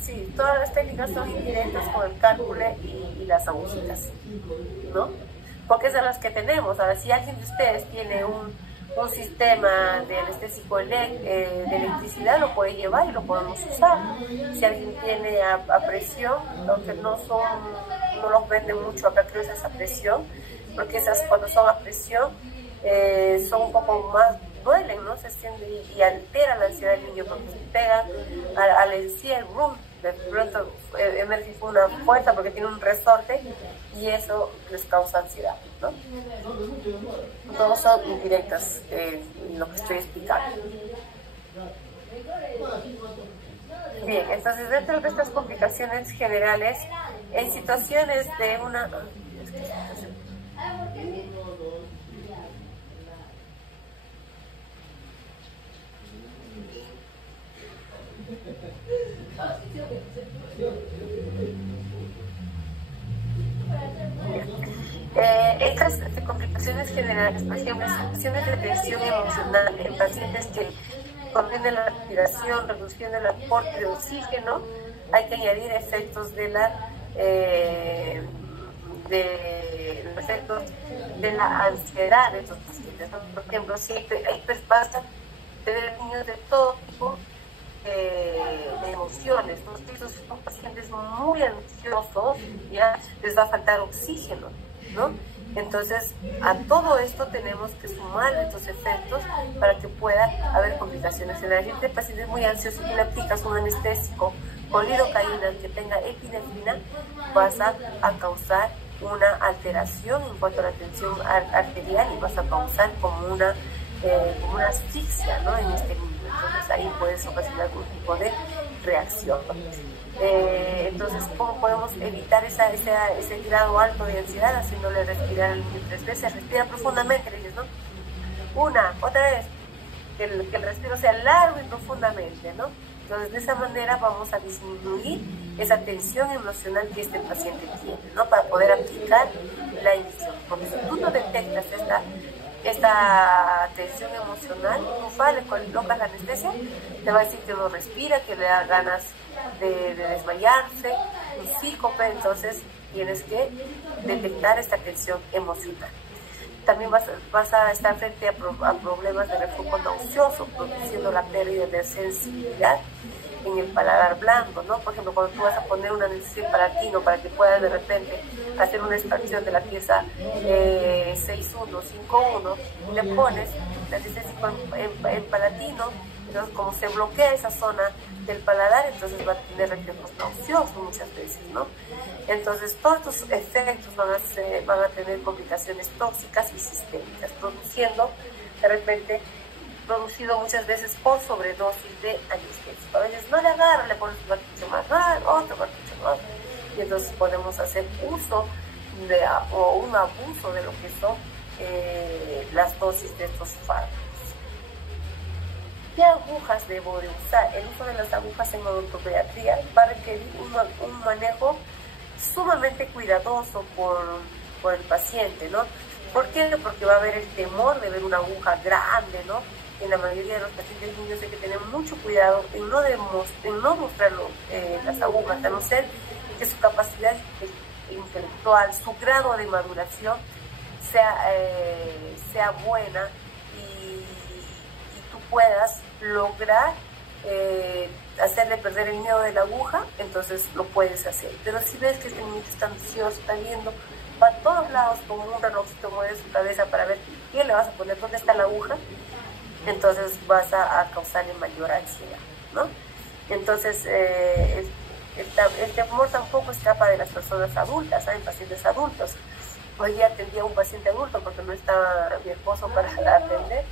Sí, todas las técnicas son indirectas con el cálculo y las agujitas, ¿no? Porque esas son las que tenemos. Ahora, si alguien de ustedes tiene un sistema de anestésico de electricidad, lo puede llevar y lo podemos usar. Si alguien tiene a presión, aunque no los venden mucho acá, creo que es a presión, porque esas cuando son a presión son un poco más, duelen, ¿no? Se siente y altera la ansiedad del niño, porque se pegan al encía el boom, de pronto emerge una fuerza porque tiene un resorte y eso les causa ansiedad, ¿no? Todos son indirectas lo que estoy explicando. Bien, entonces dentro de estas complicaciones generales, en situaciones de una... Estas complicaciones generales, por ejemplo, situaciones de tensión emocional en pacientes que contienen la respiración, reduciendo el aporte de oxígeno, hay que añadir efectos de la de los efectos de la ansiedad de estos pacientes, ¿no? Por ejemplo, si hay pasa tener niños de todo tipo de emociones, ¿no? Estos son pacientes muy ansiosos, ya les va a faltar oxígeno, ¿no? Entonces, a todo esto tenemos que sumar estos efectos para que pueda haber complicaciones. En la gente de pacientes muy ansiosos, si le aplicas un anestésico con lidocaína que tenga epinefrina, vas a causar una alteración en cuanto a la tensión arterial y vas a causar como una asfixia, ¿no? En este niño. Entonces ahí puedes ocasionar algún tipo de reacción. Entonces, ¿cómo podemos evitar ese grado alto de ansiedad? Haciéndole respirar al niño 3 veces. Respira profundamente, le dices, ¿no? Una, otra vez, que el respiro sea largo y profundamente, ¿no? Entonces, de esa manera vamos a disminuir esa tensión emocional que este paciente tiene, ¿no? Para poder aplicar la inyección. Porque si tú no detectas esta tensión emocional, le colocas la anestesia, te va a decir que no respira, que le da ganas de desmayarse, un síncope. Entonces tienes que detectar esta tensión emocional. También vas a estar frente a problemas de reflujo nauseoso, produciendo la pérdida de sensibilidad en el paladar blando, ¿no? Por ejemplo, cuando tú vas a poner una anestesia en palatino para que puedas de repente hacer una extracción de la pieza 6-1, 5-1, le pones la anestesia en palatino, entonces como se bloquea esa zona del paladar, entonces va a tener reflejos nauseosos muchas veces, ¿no? Entonces todos estos efectos van a tener complicaciones tóxicas y sistémicas, producido muchas veces por sobredosis de anestésico. A veces no le agarra, le pones un cartucho más, otro cartucho más, y entonces podemos hacer uso o un abuso de lo que son las dosis de estos fármacos. ¿Qué agujas debo de usar? El uso de las agujas en odontopediatría va a requerir un manejo sumamente cuidadoso por el paciente, ¿no? ¿Por qué? Porque va a haber el temor de ver una aguja grande, ¿no? En la mayoría de los pacientes niños hay que tener mucho cuidado en no mostrarlo las agujas, a no ser que su capacidad intelectual, su grado de maduración sea buena y tú puedas lograr hacerle perder el miedo de la aguja, entonces lo puedes hacer. Pero si ves que este niño está ansioso, está viendo, va a todos lados como un relojito, mueve su cabeza para ver qué le vas a poner, dónde está la aguja, entonces vas a causarle mayor ansiedad, ¿no? Entonces, el temor tampoco escapa de las personas adultas, ¿saben? Pacientes adultos. Hoy día atendía a un paciente adulto porque no estaba mi esposo para atender.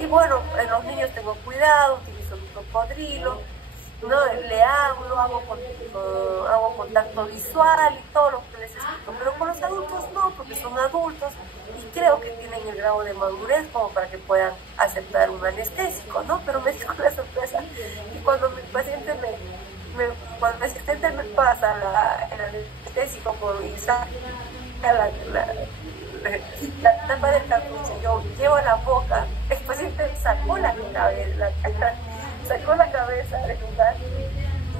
Y bueno, en los niños tengo cuidado, utilizo un cocodrilo, ¿no? Le hablo, hago contacto visual y todo lo que necesito. Pero con los adultos no, porque son adultos y creo que tienen el grado de madurez como para que puedan aceptar un anestésico, ¿no? Pero me dio la sorpresa. Y cuando mi paciente cuando mi asistente me pasa el anestésico por izar la tapa del cartucho, yo llevo a la boca, el paciente sacó la cabeza del lugar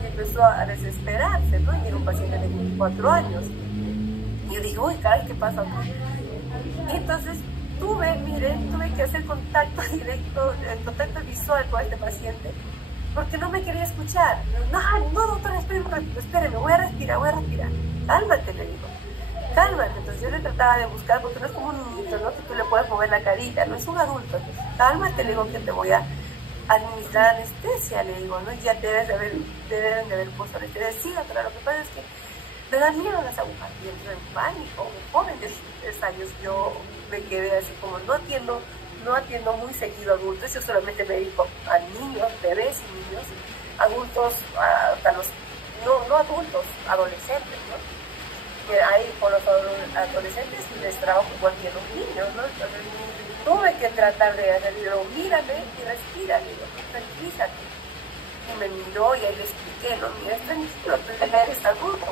y empezó a desesperarse, ¿no? Y era un paciente de 24 años. Y yo dije, uy, caray, ¿qué pasa? Y entonces tuve que hacer contacto directo, contacto visual con este paciente, porque no me quería escuchar. No, doctora, espéreme, voy a respirar. Cálmate, le digo. Cálmate. Entonces yo le trataba de buscar, porque no es como un niñito, ¿no? Que tú le puedes mover la carita, no es un adulto. Entonces, cálmate, le digo, que te voy a administrar anestesia, le digo, ¿no? Ya deben de haber puesto anestesia. Sí, doctora, lo que pasa es que me dan miedo las agujas. Y entro en pánico. Un joven de 3 años, yo me quedé así como, no atiendo muy seguido adultos, yo solamente me dedico a niños, bebés y niños, adultos, hasta los, no adultos, adolescentes, ¿no? Que ahí con los adolescentes les trabajo igual que los niños, ¿no? Entonces tuve que tratar de hacerlo, mírame y respira, digo, tranquilízate. Y me miró y ahí le expliqué, ¿no? Mira, es tranquilo, tú eres adulto,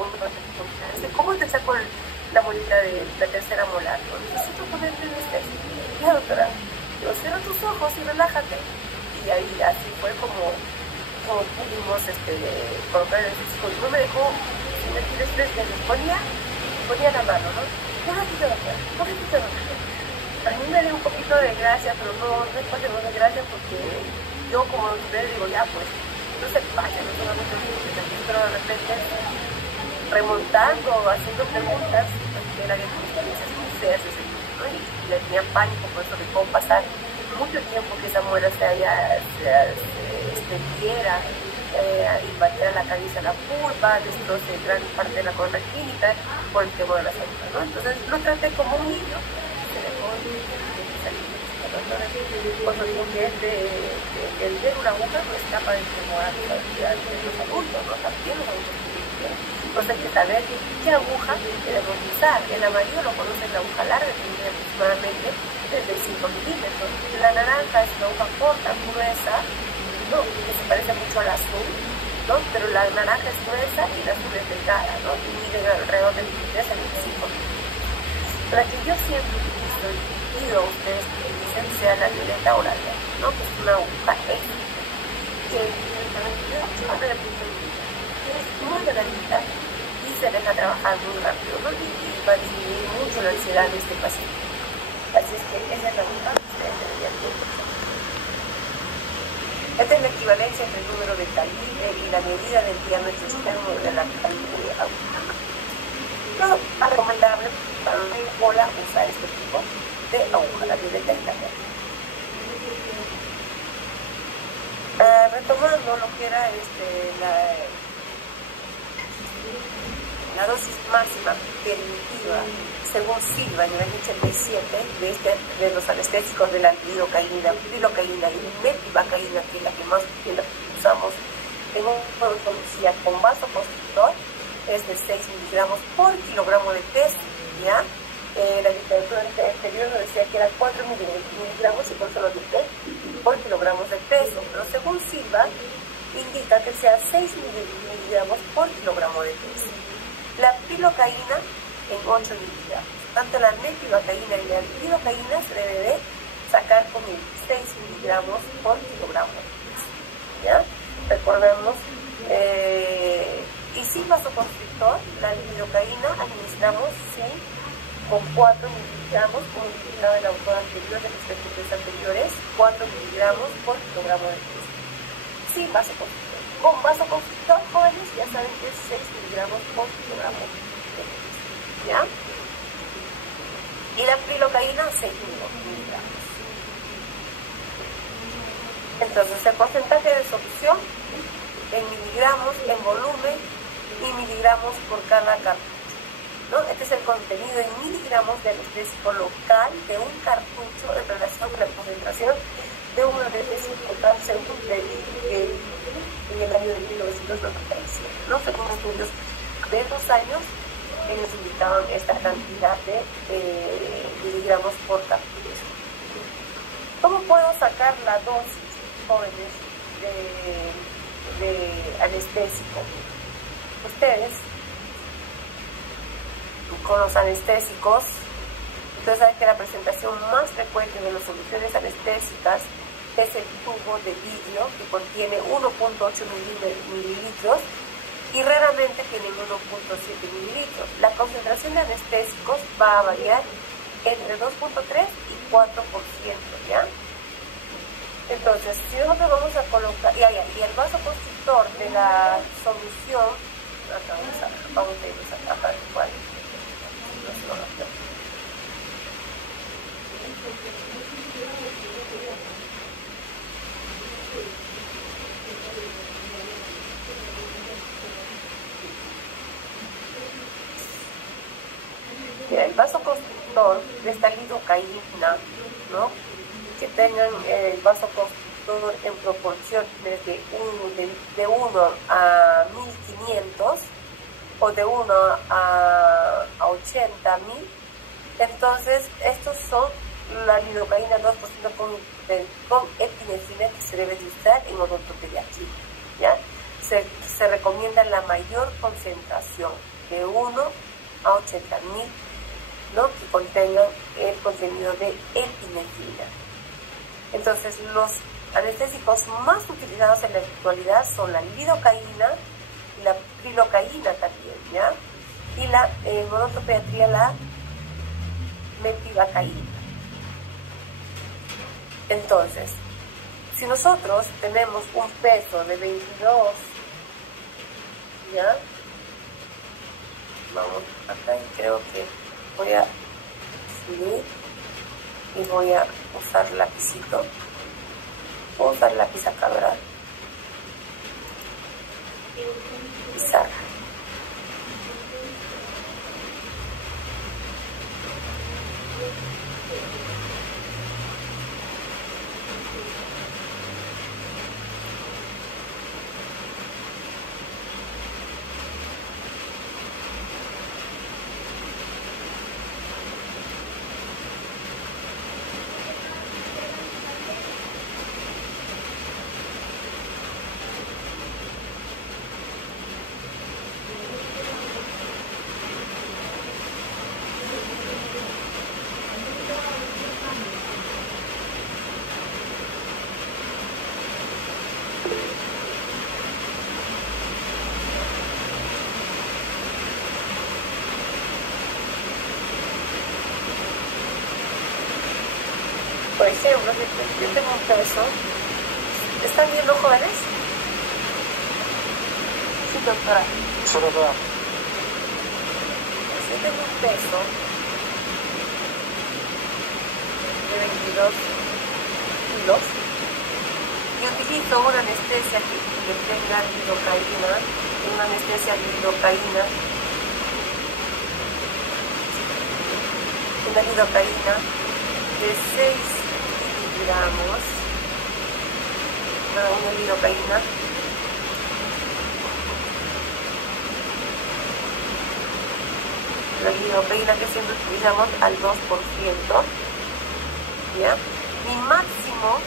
¿cómo te saco la bolita de la tercera molar? ¿No? Necesito ponerte en este. Ya, doctora, yo cierra tus ojos y relájate. Y ahí así fue como pudimos colocar el disco. No me dejó decirle 3 veces, ponía la mano, ¿no? Un ratito de atrás, un ratito de atrás. A mí me dio un poquito de gracia, pero no es fácil de gracia porque yo como ustedes digo, ya pues, no se pasa, no solamente pero de repente remontando, haciendo preguntas, porque la gente se hace ese tipo, ¿no? Y le tenía pánico por eso de cómo pasar mucho tiempo que esa muela se extendiera, invadiera la cabeza la pulpa, destroce gran parte de la corona clínica por el tema de la salud, ¿no? Entonces lo traté como un niño, se dejó cuando digo que el ver una aguja no escapa del temor a los adultos, ¿no? También los adultos tienen. Entonces hay que saber qué aguja debemos usar. El amarillo lo conocen la aguja larga, que tiene aproximadamente desde 5 milímetros. La naranja es una aguja corta, gruesa, ¿no? Que se parece mucho al azul, ¿no? Pero la naranja es gruesa y la azul es delgada, ¿no? Y miden alrededor de 23 a 25 milímetros. La que yo siempre utilizo y pido a ustedes que utilicen sea la violeta o la verde, ¿no? Que es una aguja extra, que es muy delgadita y se deja trabajar muy rápido, ¿no? Y va a disminuir mucho la ansiedad de este paciente. Así es que esa es la aguja que ustedes deberían tener. Esta es la equivalencia entre el número de calibre y la medida del diámetro externo de la aguja. No es recomendable para una bola usar este tipo de aguja, la violeta y la verde. Retomando lo que era la dosis máxima permitida según Silva en el año 87 de los anestésicos de la lidocaína y metivacaína, que es la que más usamos en una autopsia con vasoconstrictor, es de 6 miligramos por kilogramo de peso, ¿ya? La literatura anterior nos decía que era 4 miligramos y por eso lo dije, por kilogramos de peso, pero según Silva indica que sea 6 miligramos por kilogramo de peso. La pilocaína en 8 miligramos. Tanto la metivacaína y la lidocaína se debe de sacar con 6 miligramos por kilogramo de peso, ¿ya? Recordemos, y sin vasoconstrictor, la lidocaína administramos con 4 miligramos, como indicaba el autor anterior de los estudios anteriores, 4 miligramos por kilogramo de peso. Sin vasoconstrictor. Con vasoconstrictor, jóvenes, ya saben que es 6 miligramos por kilogramo de peso, ¿ya? Y la pilocaína, 6 miligramos. Entonces, el porcentaje de solución en miligramos, en volumen y miligramos por cada cartucho, ¿no? Este es el contenido en miligramos del anestésico local de un cartucho en relación con la concentración de un anestésico total según en el año de 1997, ¿no? Según estudios de 2 años, ellos indicaban esta cantidad de miligramos por cartucho. ¿Cómo puedo sacar la dosis, jóvenes, de anestésico? Ustedes, con los anestésicos, ustedes saben que la presentación más frecuente de las soluciones anestésicas es el tubo de vidrio que contiene 1.8 mililitros y raramente tienen 1.7 mililitros. La concentración de anestésicos va a variar entre 2.3 y 4%, ¿ya? Entonces, si nosotros vamos a colocar, y el vasoconstrictor de la solución, vamos a irnos acá, igual. El vasoconstrictor de esta lidocaína, ¿no? Que tengan el vasoconstrictor en proporciones de 1 a 1500 o de 1 a 80.000. Entonces, estos son la lidocaína 2% con epinefrina que se debe de usar en odontopediatría, ¿ya? Se recomienda la mayor concentración de 1 a 80.000, ¿no? Que contengan el contenido de epinefrina. Entonces, los anestésicos más utilizados en la actualidad son la lidocaína y la prilocaína también, ¿ya? Y la monotropediatría, la metivacaína. Entonces, si nosotros tenemos un peso de 22, ¿ya? Vamos acá y creo que voy a subir y voy a usar lapicito. Voy a usar lápiz acá, ¿verdad? Pizarra. Por ejemplo, yo tengo un peso. ¿Están viendo, jóvenes? Sí, doctora. Sí, doctora. Yo tengo un peso de 22 kilos y utilizo una anestesia que tenga lidocaína, una anestesia lidocaína, una lidocaína de 6 miligramos, una lidocaína la lidocaína que siempre utilizamos al 2%, ¿ya? Mi máximo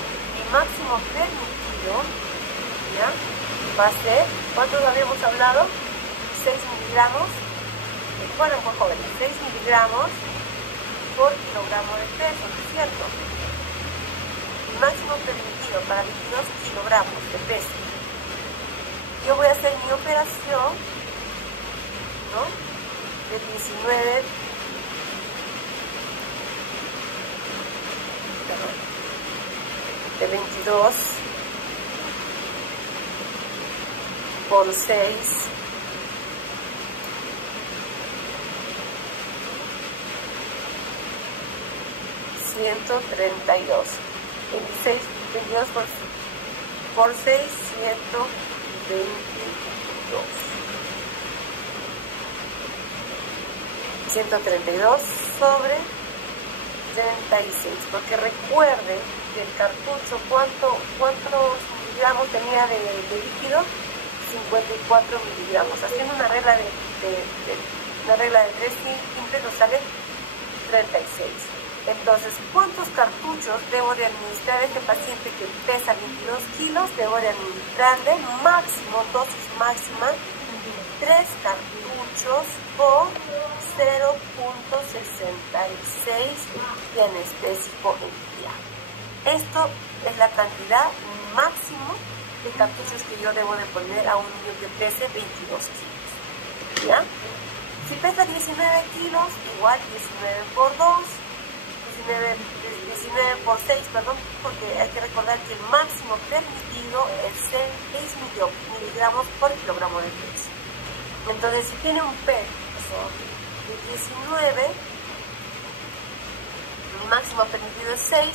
permitido, ¿ya? Va a ser, ¿cuántos habíamos hablado? 6 miligramos, bueno, por jóvenes, 6 miligramos por kilogramo de peso, ¿no es cierto? Mi máximo permitido para 22 kilogramos de peso. Yo voy a hacer mi operación, ¿no? De 19, de 22 por 6 132, 26, 22 por 6 132 sobre 36, porque recuerden que el cartucho, ¿cuántos miligramos tenía de líquido? 54 miligramos. Haciendo una regla de 3 simple nos sale 36. Entonces, ¿cuántos cartuchos debo de administrar a este paciente que pesa 22 kilos? Debo de administrarle máximo, dosis máxima, 3 cartuchos por 0.66 de anestésico en día. Esto es la cantidad máxima de cartuchos que yo debo de poner a un niño que pese 22 kilos. ¿Ya? Si pesa 19 kilos, igual 19 por 2, 19 por 6, perdón, porque hay que recordar que el máximo permitido es 6 miligramos por kilogramo de peso. Entonces, si tiene un peso de 19, el máximo permitido es 6,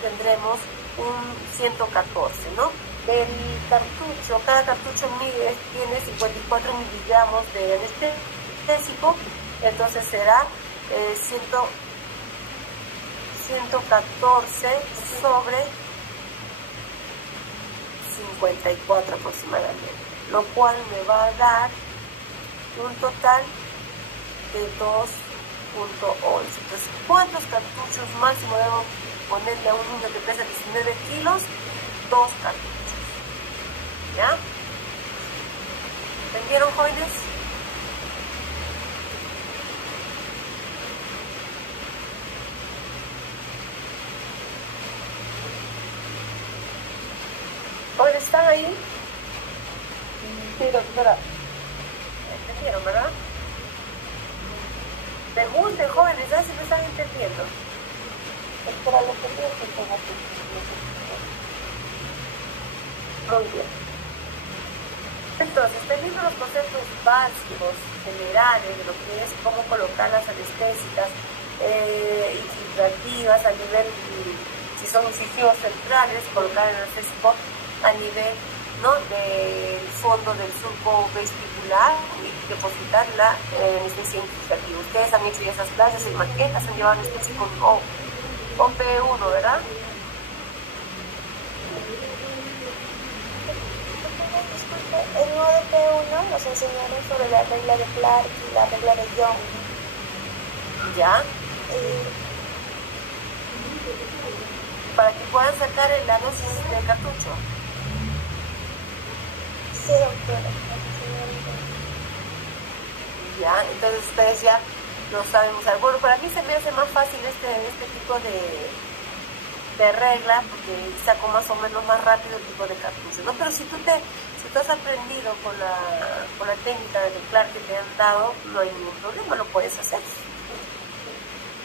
tendremos un 114, ¿no? El cartucho, cada cartucho tiene 54 miligramos de anestésico, entonces será 114 sobre 54 aproximadamente, lo cual me va a dar un total de 2.11. Entonces, ¿cuántos cartuchos máximo debo ponerle a un niño que pesa 19 kilos? 2 cartuchos. ¿Ya? ¿Entendieron, jóvenes? ¿Jóvenes están ahí? Sí, doctora. entendieron, ¿verdad? Pregunten, jóvenes, a ver si me están entendiendo. Doctora, lo que digo que tengo que... Muy bien. Entonces, teniendo los conceptos básicos, generales, de lo que es cómo colocar las anestésicas infiltrativas a nivel, si son incisivos centrales, colocar el anestésico a nivel, ¿no?, del fondo del surco vestibular y depositar la anestesia infiltrativa. Ustedes han hecho ya esas clases en maquetas, han llevado anestésico con P1, ¿verdad? En uno de P1 nos enseñaron sobre la regla de Clark y la regla de Young. ¿Ya? Para que puedan sacar la dosis de cartucho. Sí, doctora. Ya, entonces ustedes ya lo saben usar. Bueno, para mí se me hace más fácil este tipo de regla, porque saco más o menos más rápido el tipo de cartucho, ¿no? Pero si tú has aprendido con la técnica de Clark que te han dado, no hay ningún problema, lo puedes hacer.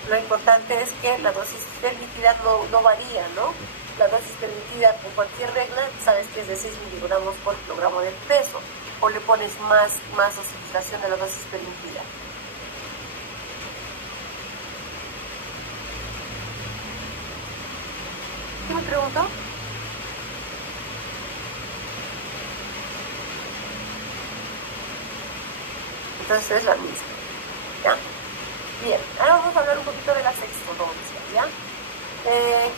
Lo importante es que la dosis permitida no varía, ¿no? La dosis permitida con cualquier regla, sabes que es de 6 miligramos por kilogramo de peso, o le pones más dosificación de la dosis permitida. ¿Qué me preguntó? Entonces es la misma, ¿ya? Bien, ahora vamos a hablar un poquito de las exodoncias, ¿ya?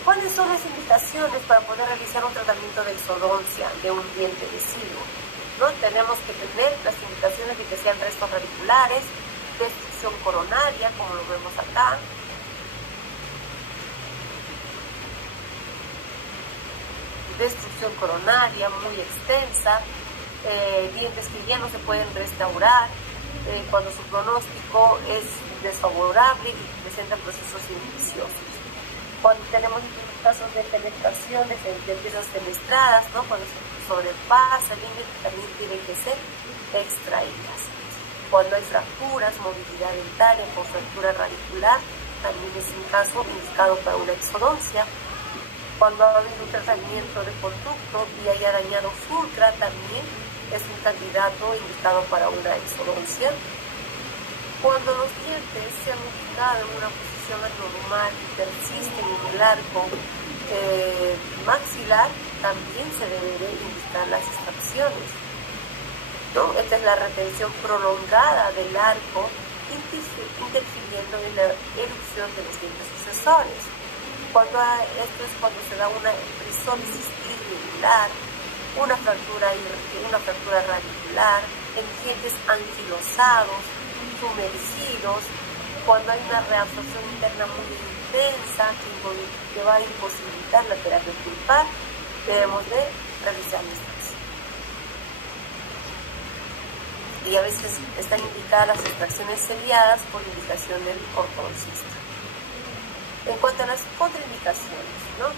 ¿Cuáles son las indicaciones para poder realizar un tratamiento de exodoncia de un diente deciduo? ¿No? Tenemos que tener las indicaciones de que sean restos radiculares, destrucción coronaria, como lo vemos acá, destrucción coronaria muy extensa, dientes que ya no se pueden restaurar, cuando su pronóstico es desfavorable y presentan procesos infecciosos. Cuando tenemos casos de penetración de piezas fenestradas, ¿no?, cuando se sobrepasa el límite, también tienen que ser extraídas. Cuando hay fracturas, movilidad dentaria con fractura radicular, también es un caso indicado para una exodoncia. Cuando ha habido un tratamiento de conducto y haya dañado fulcra, también es un candidato indicado para una exodoncia. Cuando los dientes se han ubicado en una posición anormal y persisten en el arco maxilar, también se debe indicar las extracciones, ¿no? Esta es la retención prolongada del arco, interfiriendo en la erupción de los dientes sucesores. Esto es cuando se da una prisólisis irregular, una fractura radicular, en dientes anquilosados, sumergidos, cuando hay una reabsorción interna muy intensa que va a imposibilitar la terapia pulpar, debemos de realizar extracción. Y a veces están indicadas las extracciones seriadas por indicación del ortodoncista. En cuanto a las contraindicaciones, ¿no?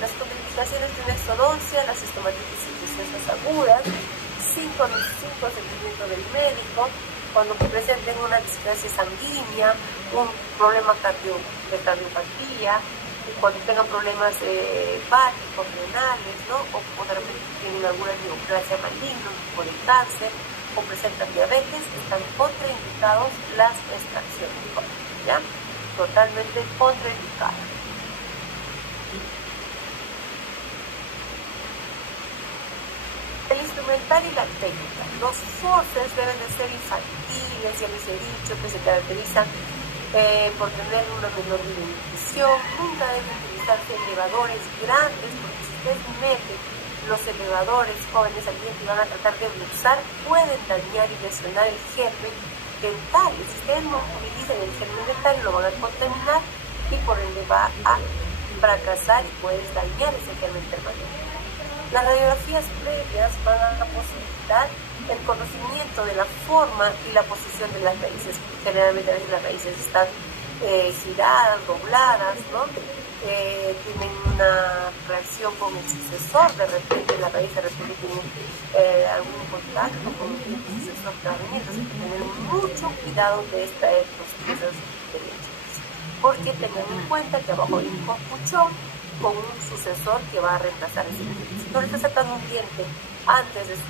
Las contraindicaciones de una exodoncia, las estomatitis infecciosas agudas, sin consentimiento del médico, cuando presenten una displasia sanguínea, un problema de cardiopatía, cuando tengan problemas hepáticos, renales, ¿no?, o de repente tienen alguna neoplasia maligna, un tipo de cáncer, o presentan diabetes, están contraindicados las extracciones, ¿ya? Totalmente contraindicadas. El instrumental y la técnica. Los forces deben de ser infantiles, ya les he dicho, que se caracterizan por tener una menor dimensión. Nunca deben utilizarse elevadores grandes, porque si ustedes meten los elevadores jóvenes al diente y van a tratar de usar, pueden dañar y lesionar el germen dental. Si ustedes no utilizan el germen dental, lo van a contaminar y por ende va a fracasar y puedes dañar ese germen permanente. Las radiografías previas van a posibilitar el conocimiento de la forma y la posición de las raíces. Generalmente a veces las raíces están giradas, dobladas, ¿no? Tienen una reacción con el sucesor, de repente la raíz de repente tiene algún contacto con el sucesor también, entonces hay que tener mucho cuidado de estos diferencias, porque tengan en cuenta que abajo hay un capuchón con un sucesor que va a reemplazar ese diente. Si no le estás sacando un diente antes de su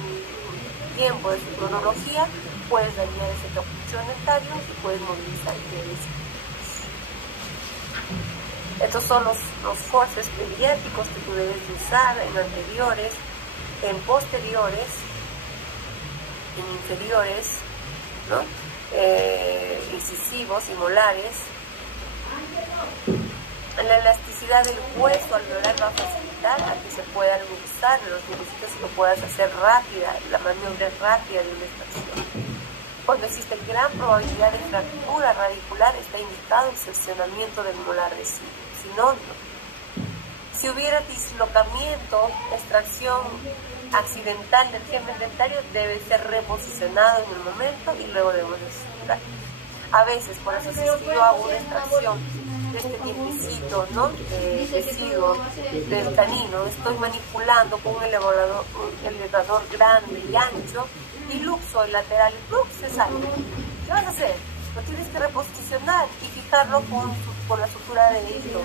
tiempo, de su cronología, puedes dañar ese capuchón dentario y puedes movilizar ese. Estos son los forceps pediátricos que tú debes usar en anteriores, en posteriores, en inferiores, ¿no? Incisivos y molares. La elasticidad del hueso alveolar va a facilitar a que se pueda luxar los huesitos y lo puedas hacer rápida, la maniobra rápida de una extracción. Cuando existe gran probabilidad de fractura radicular, está indicado el seccionamiento del molar de sí. Si no, no. Si hubiera dislocamiento, extracción accidental del germen dentario, debe ser reposicionado en el momento y luego debemos suturar. A veces, por eso, si yo hago una extracción de este dientecito, ¿no? De tejido del canino, estoy manipulando con un elevador grande y ancho, y luxo el lateral y ¡plum! Se sale. ¿Qué vas a hacer? Lo tienes que reposicionar y fijarlo con la sutura de hilo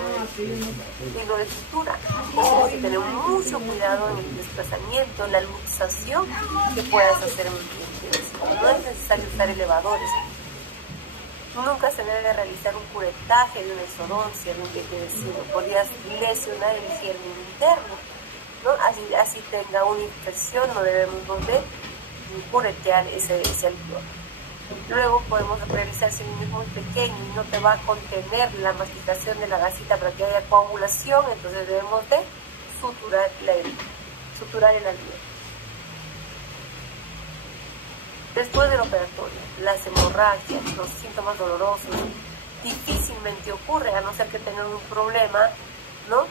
de sutura. Tienes que tener mucho cuidado en el desplazamiento, en la luxación que puedas hacer en el diente. No es necesario usar elevadores. Nunca se debe realizar un curetaje de una exodoncia de un diente vecino. Podrías lesionar el germen interno, ¿no? Así tenga una infección, no debemos de curetear ese alveolo. Luego podemos realizar si el mismo es pequeño y no te va a contener la masticación de la gasita para que haya coagulación, entonces debemos de suturar el alveolo. Después del operatorio, las hemorragias, los síntomas dolorosos, difícilmente ocurre, a no ser que tengan un problema, ¿no?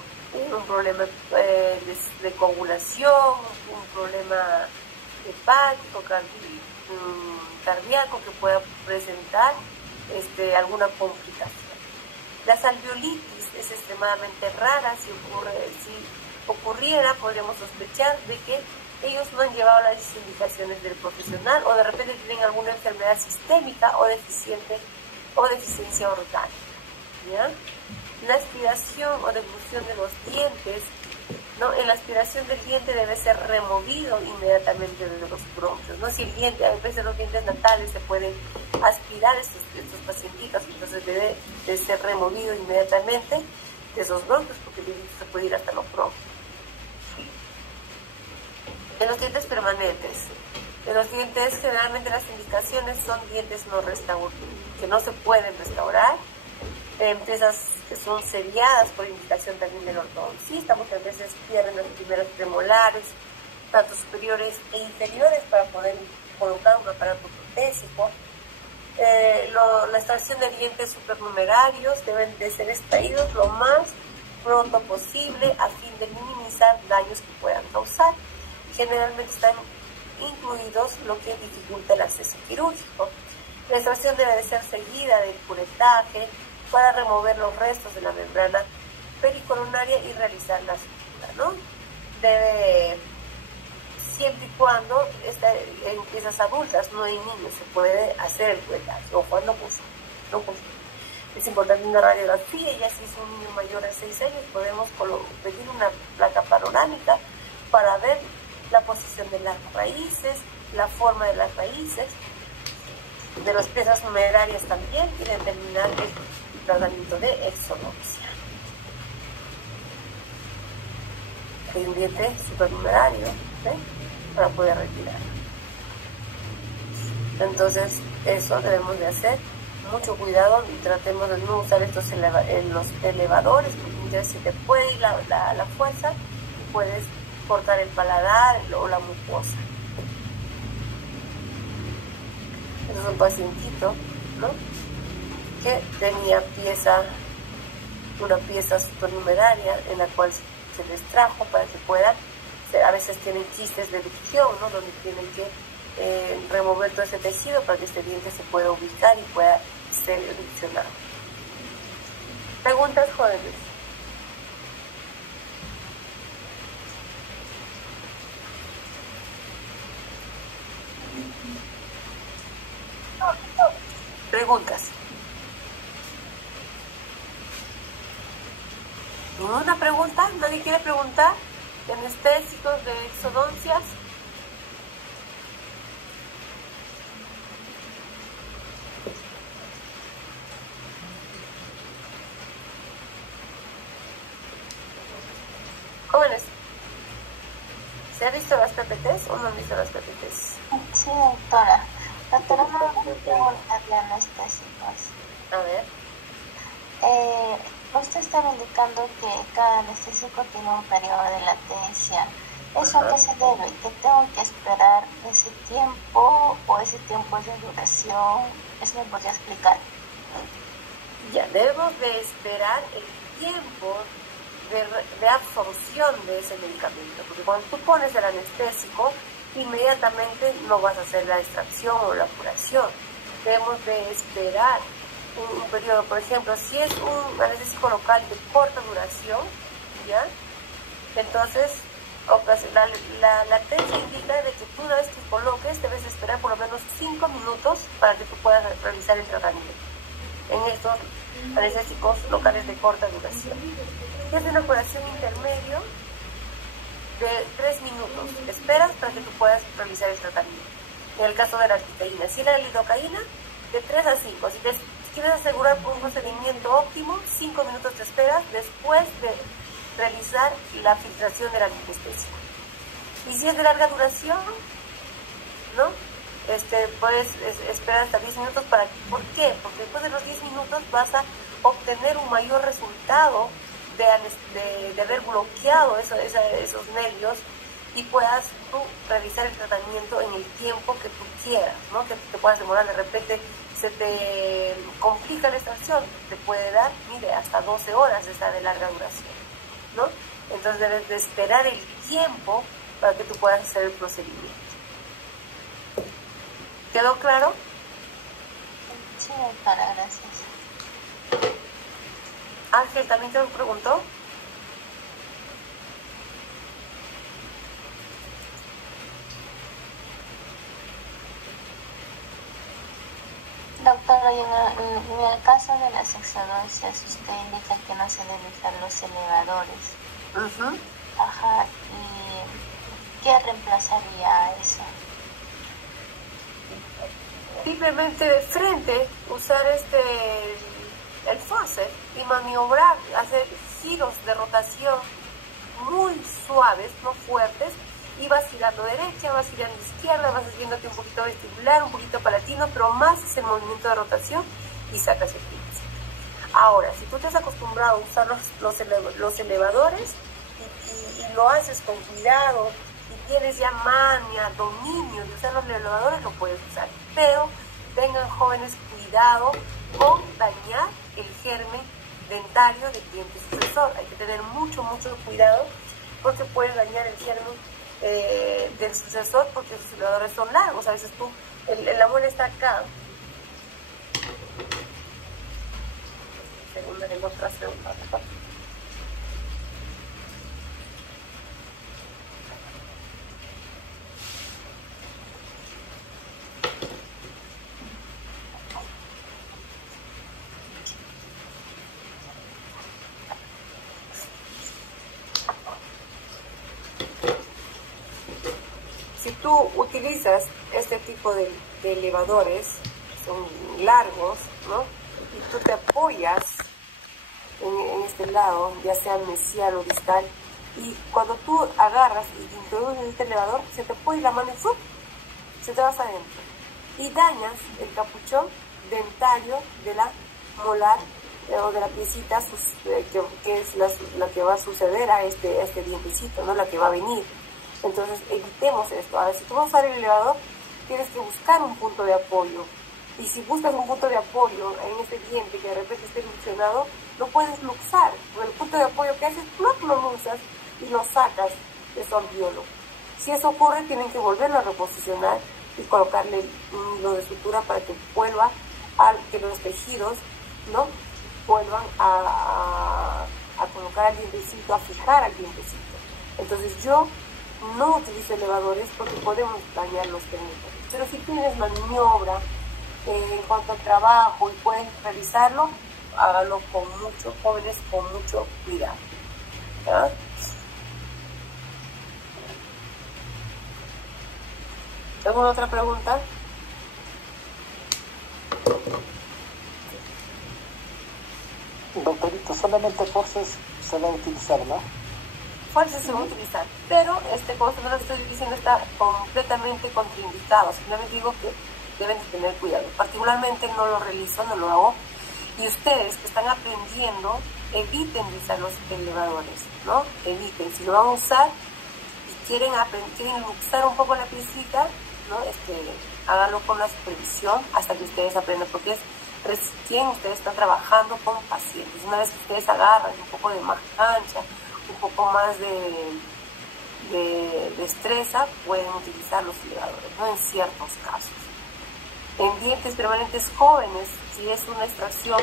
Un problema de coagulación, un problema hepático, cardíaco que pueda presentar alguna complicación. Las alveolitis es extremadamente rara. Si ocurriera, podríamos sospechar de que ellos no han llevado las indicaciones del profesional o de repente tienen alguna enfermedad sistémica o deficiencia orgánica, ¿ya? La aspiración o deglución de los dientes, ¿no? En la aspiración del diente debe ser removido inmediatamente de los bronquios, ¿no? Si el diente, a veces los dientes natales se pueden aspirar estos pacientitos, entonces debe de ser removido inmediatamente de esos bronquios porque el diente se puede ir hasta los bronquios. En los dientes permanentes, en los dientes generalmente las indicaciones son dientes que no se pueden restaurar, piezas que son seriadas por indicación también del ortodoncista, muchas veces pierden los primeros premolares, tanto superiores e inferiores, para poder colocar un aparato protésico. La extracción de dientes supernumerarios deben de ser extraídos lo más pronto posible a fin de minimizar daños que puedan causar. Generalmente están incluidos lo que dificulta el acceso quirúrgico. La extracción debe ser seguida del curetaje para remover los restos de la membrana pericoronaria y realizar la sutura, ¿no? Siempre y cuando en piezas adultas, no en niños, se puede hacer el curetaje, o cuando es importante una radiografía, y así es un niño mayor de 6 años, podemos pedir una placa panorámica para ver la posición de las raíces, la forma de las raíces, de las piezas numerarias también, y determinar el tratamiento de exodoncia. Hay un diente supernumerario, para poder retirar. Entonces, eso debemos de hacer mucho cuidado y tratemos de no usar los elevadores, porque se te puede ir la fuerza y puedes cortar el paladar o la mucosa. Este es un pacientito, ¿no? Que tenía una pieza supernumeraria en la cual se les trajo para que puedan, a veces tienen quistes de erupción, ¿no? Donde tienen que remover todo ese tejido para que este diente se pueda ubicar y pueda ser erupcionado. Preguntas, jóvenes. Preguntas. ¿Ninguna pregunta? ¿Nadie quiere preguntar? ¿De anestésicos, de exodoncias? Jóvenes, ¿se han visto las PPTs o no han visto las PPTs? Sí, doctora. Doctora, no me preguntar de anestésicos. A ver. Usted estaba indicando que cada anestésico tiene un periodo de latencia. ¿Eso a qué se debe? ¿Que tengo que esperar ese tiempo o ese tiempo es de duración? ¿Eso me podría explicar? Ya, debemos de esperar el tiempo de absorción de ese medicamento, porque cuando tú pones el anestésico, inmediatamente no vas a hacer la extracción o la curación. Debemos de esperar un periodo. Por ejemplo, si es un anestésico local de corta duración, ¿ya? Entonces, la latencia indica de que tú, una vez que coloques, debes esperar por lo menos 5 minutos para que tú puedas realizar el tratamiento en estos anestésicos locales de corta duración. Si es una curación intermedio, de 3 minutos esperas para que tú puedas realizar el tratamiento. En el caso de la lidocaína, si la lidocaína, de 3 a 5. Si quieres asegurar por un procedimiento óptimo, 5 minutos te esperas después de realizar la filtración del anestésico. Y si es de larga duración, ¿no? Puedes esperar hasta 10 minutos. ¿Por qué? Porque después de los 10 minutos vas a obtener un mayor resultado de haber bloqueado esos nervios y puedas tú realizar el tratamiento en el tiempo que tú quieras, ¿no? Que te puedas demorar. De repente se te complica la extracción, te puede dar, mire, hasta 12 horas esta de larga duración, ¿no? Entonces debes de esperar el tiempo para que tú puedas hacer el procedimiento. ¿Quedó claro? Sí, doctora, gracias. Ángel, ¿también te lo preguntó? Doctora, y en el caso de las exodoncias, usted indica que no se deben usar los elevadores. Ajá, ¿y qué reemplazaría eso? Simplemente de frente usar el faucet y maniobrar, hacer giros de rotación muy suaves, no fuertes, y vas girando derecha, vas girando izquierda, vas haciéndote un poquito vestibular, un poquito palatino, pero más es el movimiento de rotación y sacas el píncel. Ahora, si tú te has acostumbrado a usar los elevadores y lo haces con cuidado y tienes ya mania, dominio de usar los elevadores, lo puedes usar. Pero tengan, jóvenes, cuidado con dañar el germen dentario del diente sucesor. Hay que tener mucho cuidado porque puedes dañar el germen del sucesor, porque los elevadores son largos. A veces la muela está acá. Segunda demostración. Si tú utilizas este tipo de elevadores, son largos, ¿no? Y tú te apoyas en este lado, ya sea mesial o distal, y cuando tú agarras y introduces este elevador, se te puede ir la mano y ¡fup! Se te vas adentro. Y dañas el capuchón dentario de la molar o de la piecita que es la que va a suceder a este dientecito, ¿no? La que va a venir. Entonces evitemos esto. Ahora, si tú vas a usar el elevador, tienes que buscar un punto de apoyo. Y si buscas un punto de apoyo en este diente que de repente esté luxionado, lo puedes luxar. Con el punto de apoyo que haces, lo luxas y lo sacas de su alveolo. Si eso ocurre, tienen que volverlo a reposicionar y colocarle un hilo de sutura para que vuelva a que los tejidos, ¿no? vuelvan a colocar al dientecito, a fijar al dientecito. Entonces yo no utilizo elevadores porque podemos dañar los técnicos. Pero si tienes maniobra en cuanto al trabajo y puedes realizarlo, hágalo con mucho, jóvenes, con mucho cuidado. ¿Ya? ¿Alguna otra pregunta? Doctorito, solamente forces se va a utilizar, ¿no? Fuerza se va a utilizar, pero como se lo estoy diciendo, está completamente contraindicado. Simplemente digo que deben de tener cuidado. Particularmente no lo realizo, no lo hago. Y ustedes que están aprendiendo, eviten usar los elevadores, ¿no? Eviten. Si lo van a usar y quieren luxar un poco la piecita, ¿no? Háganlo con la supervisión hasta que ustedes aprendan, porque es recién ustedes están trabajando con pacientes. Una vez que ustedes agarran un poco de más cancha, un poco más de destreza, pueden utilizar los elevadores, ¿no? En ciertos casos. En dientes permanentes jóvenes, si es una extracción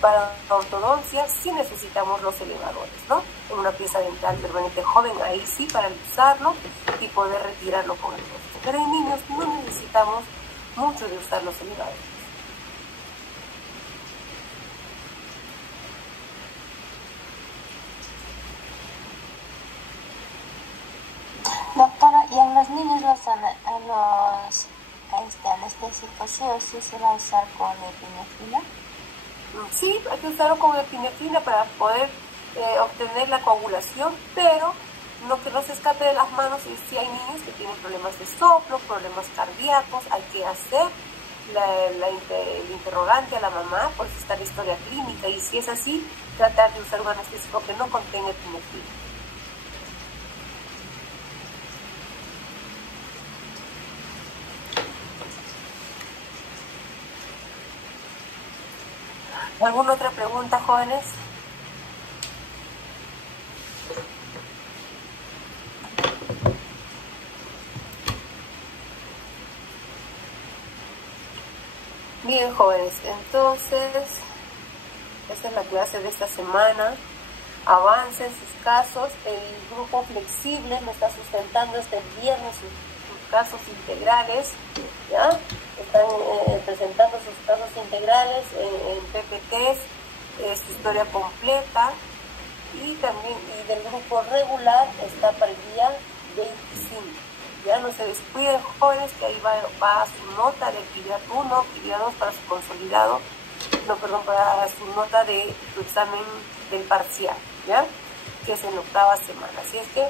para ortodoncia, sí necesitamos los elevadores, ¿no? En una pieza dental permanente joven, ahí sí, para usarlo y poder retirarlo con el rostro. Pero en niños no necesitamos mucho de usar los elevadores. Doctora, ¿y en los niños los anestésicos sí o sí se va a usar con epinefrina? Sí, hay que usarlo con epinefrina para poder obtener la coagulación, pero no que no se escape de las manos. Y si hay niños que tienen problemas de soplo, problemas cardíacos, hay que hacer el interrogante a la mamá, pues está la historia clínica, y si es así, tratar de usar un anestésico que no contenga epinefrina. ¿Alguna otra pregunta, jóvenes? Bien, jóvenes, entonces, esta es la clase de esta semana. Avancen sus casos. El grupo flexible me está sustentando este viernes sus casos integrales, ¿ya? Están presentando sus casos integrales en PPTs, su historia completa, y también del grupo regular está para el día 25. Ya no se descuiden, jóvenes, que ahí va su nota de actividad 1, actividad 2 para su consolidado, para su nota de su examen del parcial, ¿ya? Que es en la 8ª semana. Así es que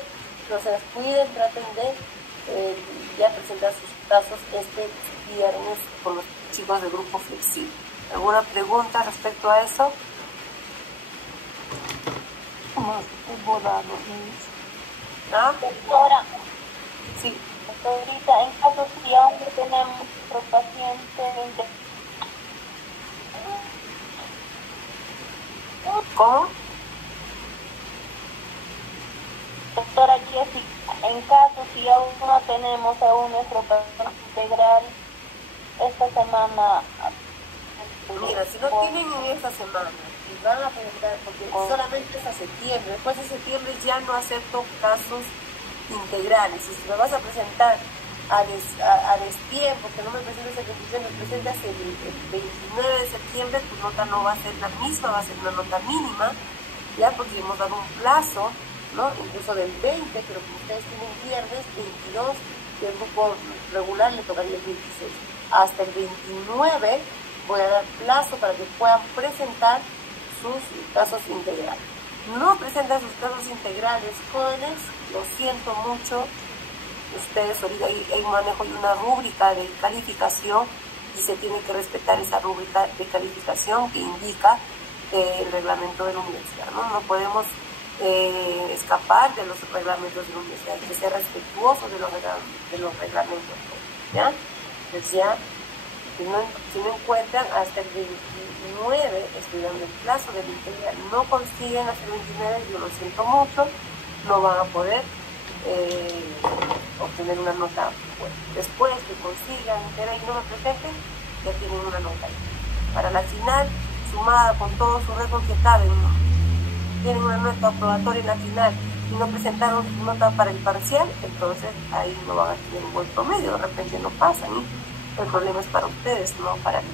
no se descuiden, traten de ya presentar sus casos este viernes con los chicos del grupo flexible. ¿Alguna pregunta respecto a eso? Más boda a los niños. ¿Ah? Doctora, Sí. ahorita en caso si aún no tenemos otro paciente, ¿Cómo? doctora Jessica, en caso si aún no tenemos aún nuestro paciente integral, esta semana, Mira, si no tienen en esta semana y van a presentar, porque solamente es a septiembre, después de septiembre ya no acepto casos integrales. Y si me vas a presentar a destiempo, que no me presentes el 23, me presentas el 29 de septiembre, tu nota no va a ser la misma, va a ser una nota mínima, ya, porque hemos dado un plazo, ¿no? Incluso del 20, pero como ustedes tienen viernes, 22, y el grupo regular le tocaría el 26. Hasta el 29 voy a dar plazo para que puedan presentar sus casos integrales. No presentan sus casos integrales, jóvenes, lo siento mucho. Ustedes ahorita hay un manejo de una rúbrica de calificación y se tiene que respetar esa rúbrica de calificación que indica el reglamento de la universidad, ¿no? No podemos escapar de los reglamentos de la universidad, hay que ser respetuosos de los reglamentos, ¿ya? Entonces ya, si no encuentran hasta el 29, estoy dando el plazo del integral, no consiguen hasta el 29, yo lo siento mucho, no van a poder obtener una nota buena. Después que consigan integral y no lo presenten, ya tienen una nota. Para la final, su sumada con todo su récord que caben, ¿no? Tienen una nota aprobatoria en la final y no presentaron su nota para el parcial, entonces ahí no van a tener un buen promedio, de repente no pasan y el problema es para ustedes, no para mí.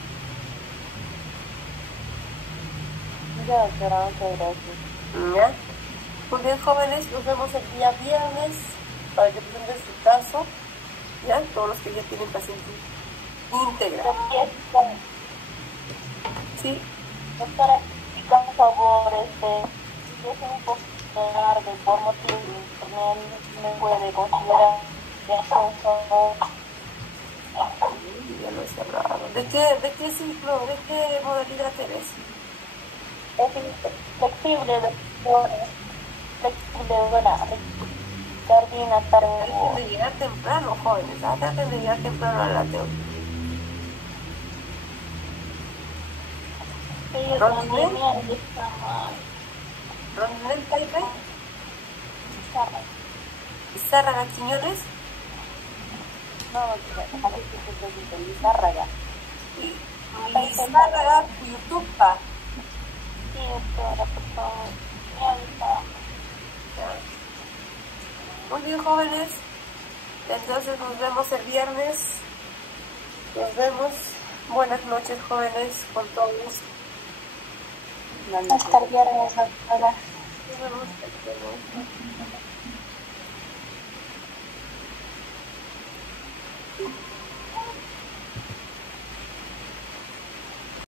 Ya, doctora, muchas gracias. ¿Ya? Muy bien, jóvenes, nos vemos el día viernes para que presenten su caso, ¿ya? Todos los que ya tienen paciente íntegra. Sí. Doctora, y por favor, si es un poco tarde por motivo de internet, me puede considerar de ascenso. Ya lo he cerrado. ¿De qué ciclo, de qué modalidad eres? Es flexible, doctora. Flexible, buena. Cardina, Traten de llegar temprano, jóvenes. Traten de llegar temprano a la teoría. ¿Rondinel? Está mal. ¿Rondinel Taipe? ¿Izárraga Quiñones? No, doctora, Lizárraga. Izárraga Yutupa. Sí, doctora, por favor. Me avisa. Muy bien, jóvenes. Entonces nos vemos el viernes. Nos vemos. Buenas noches, jóvenes, con todos. Hasta el viernes, doctora. Nos vemos el viernes.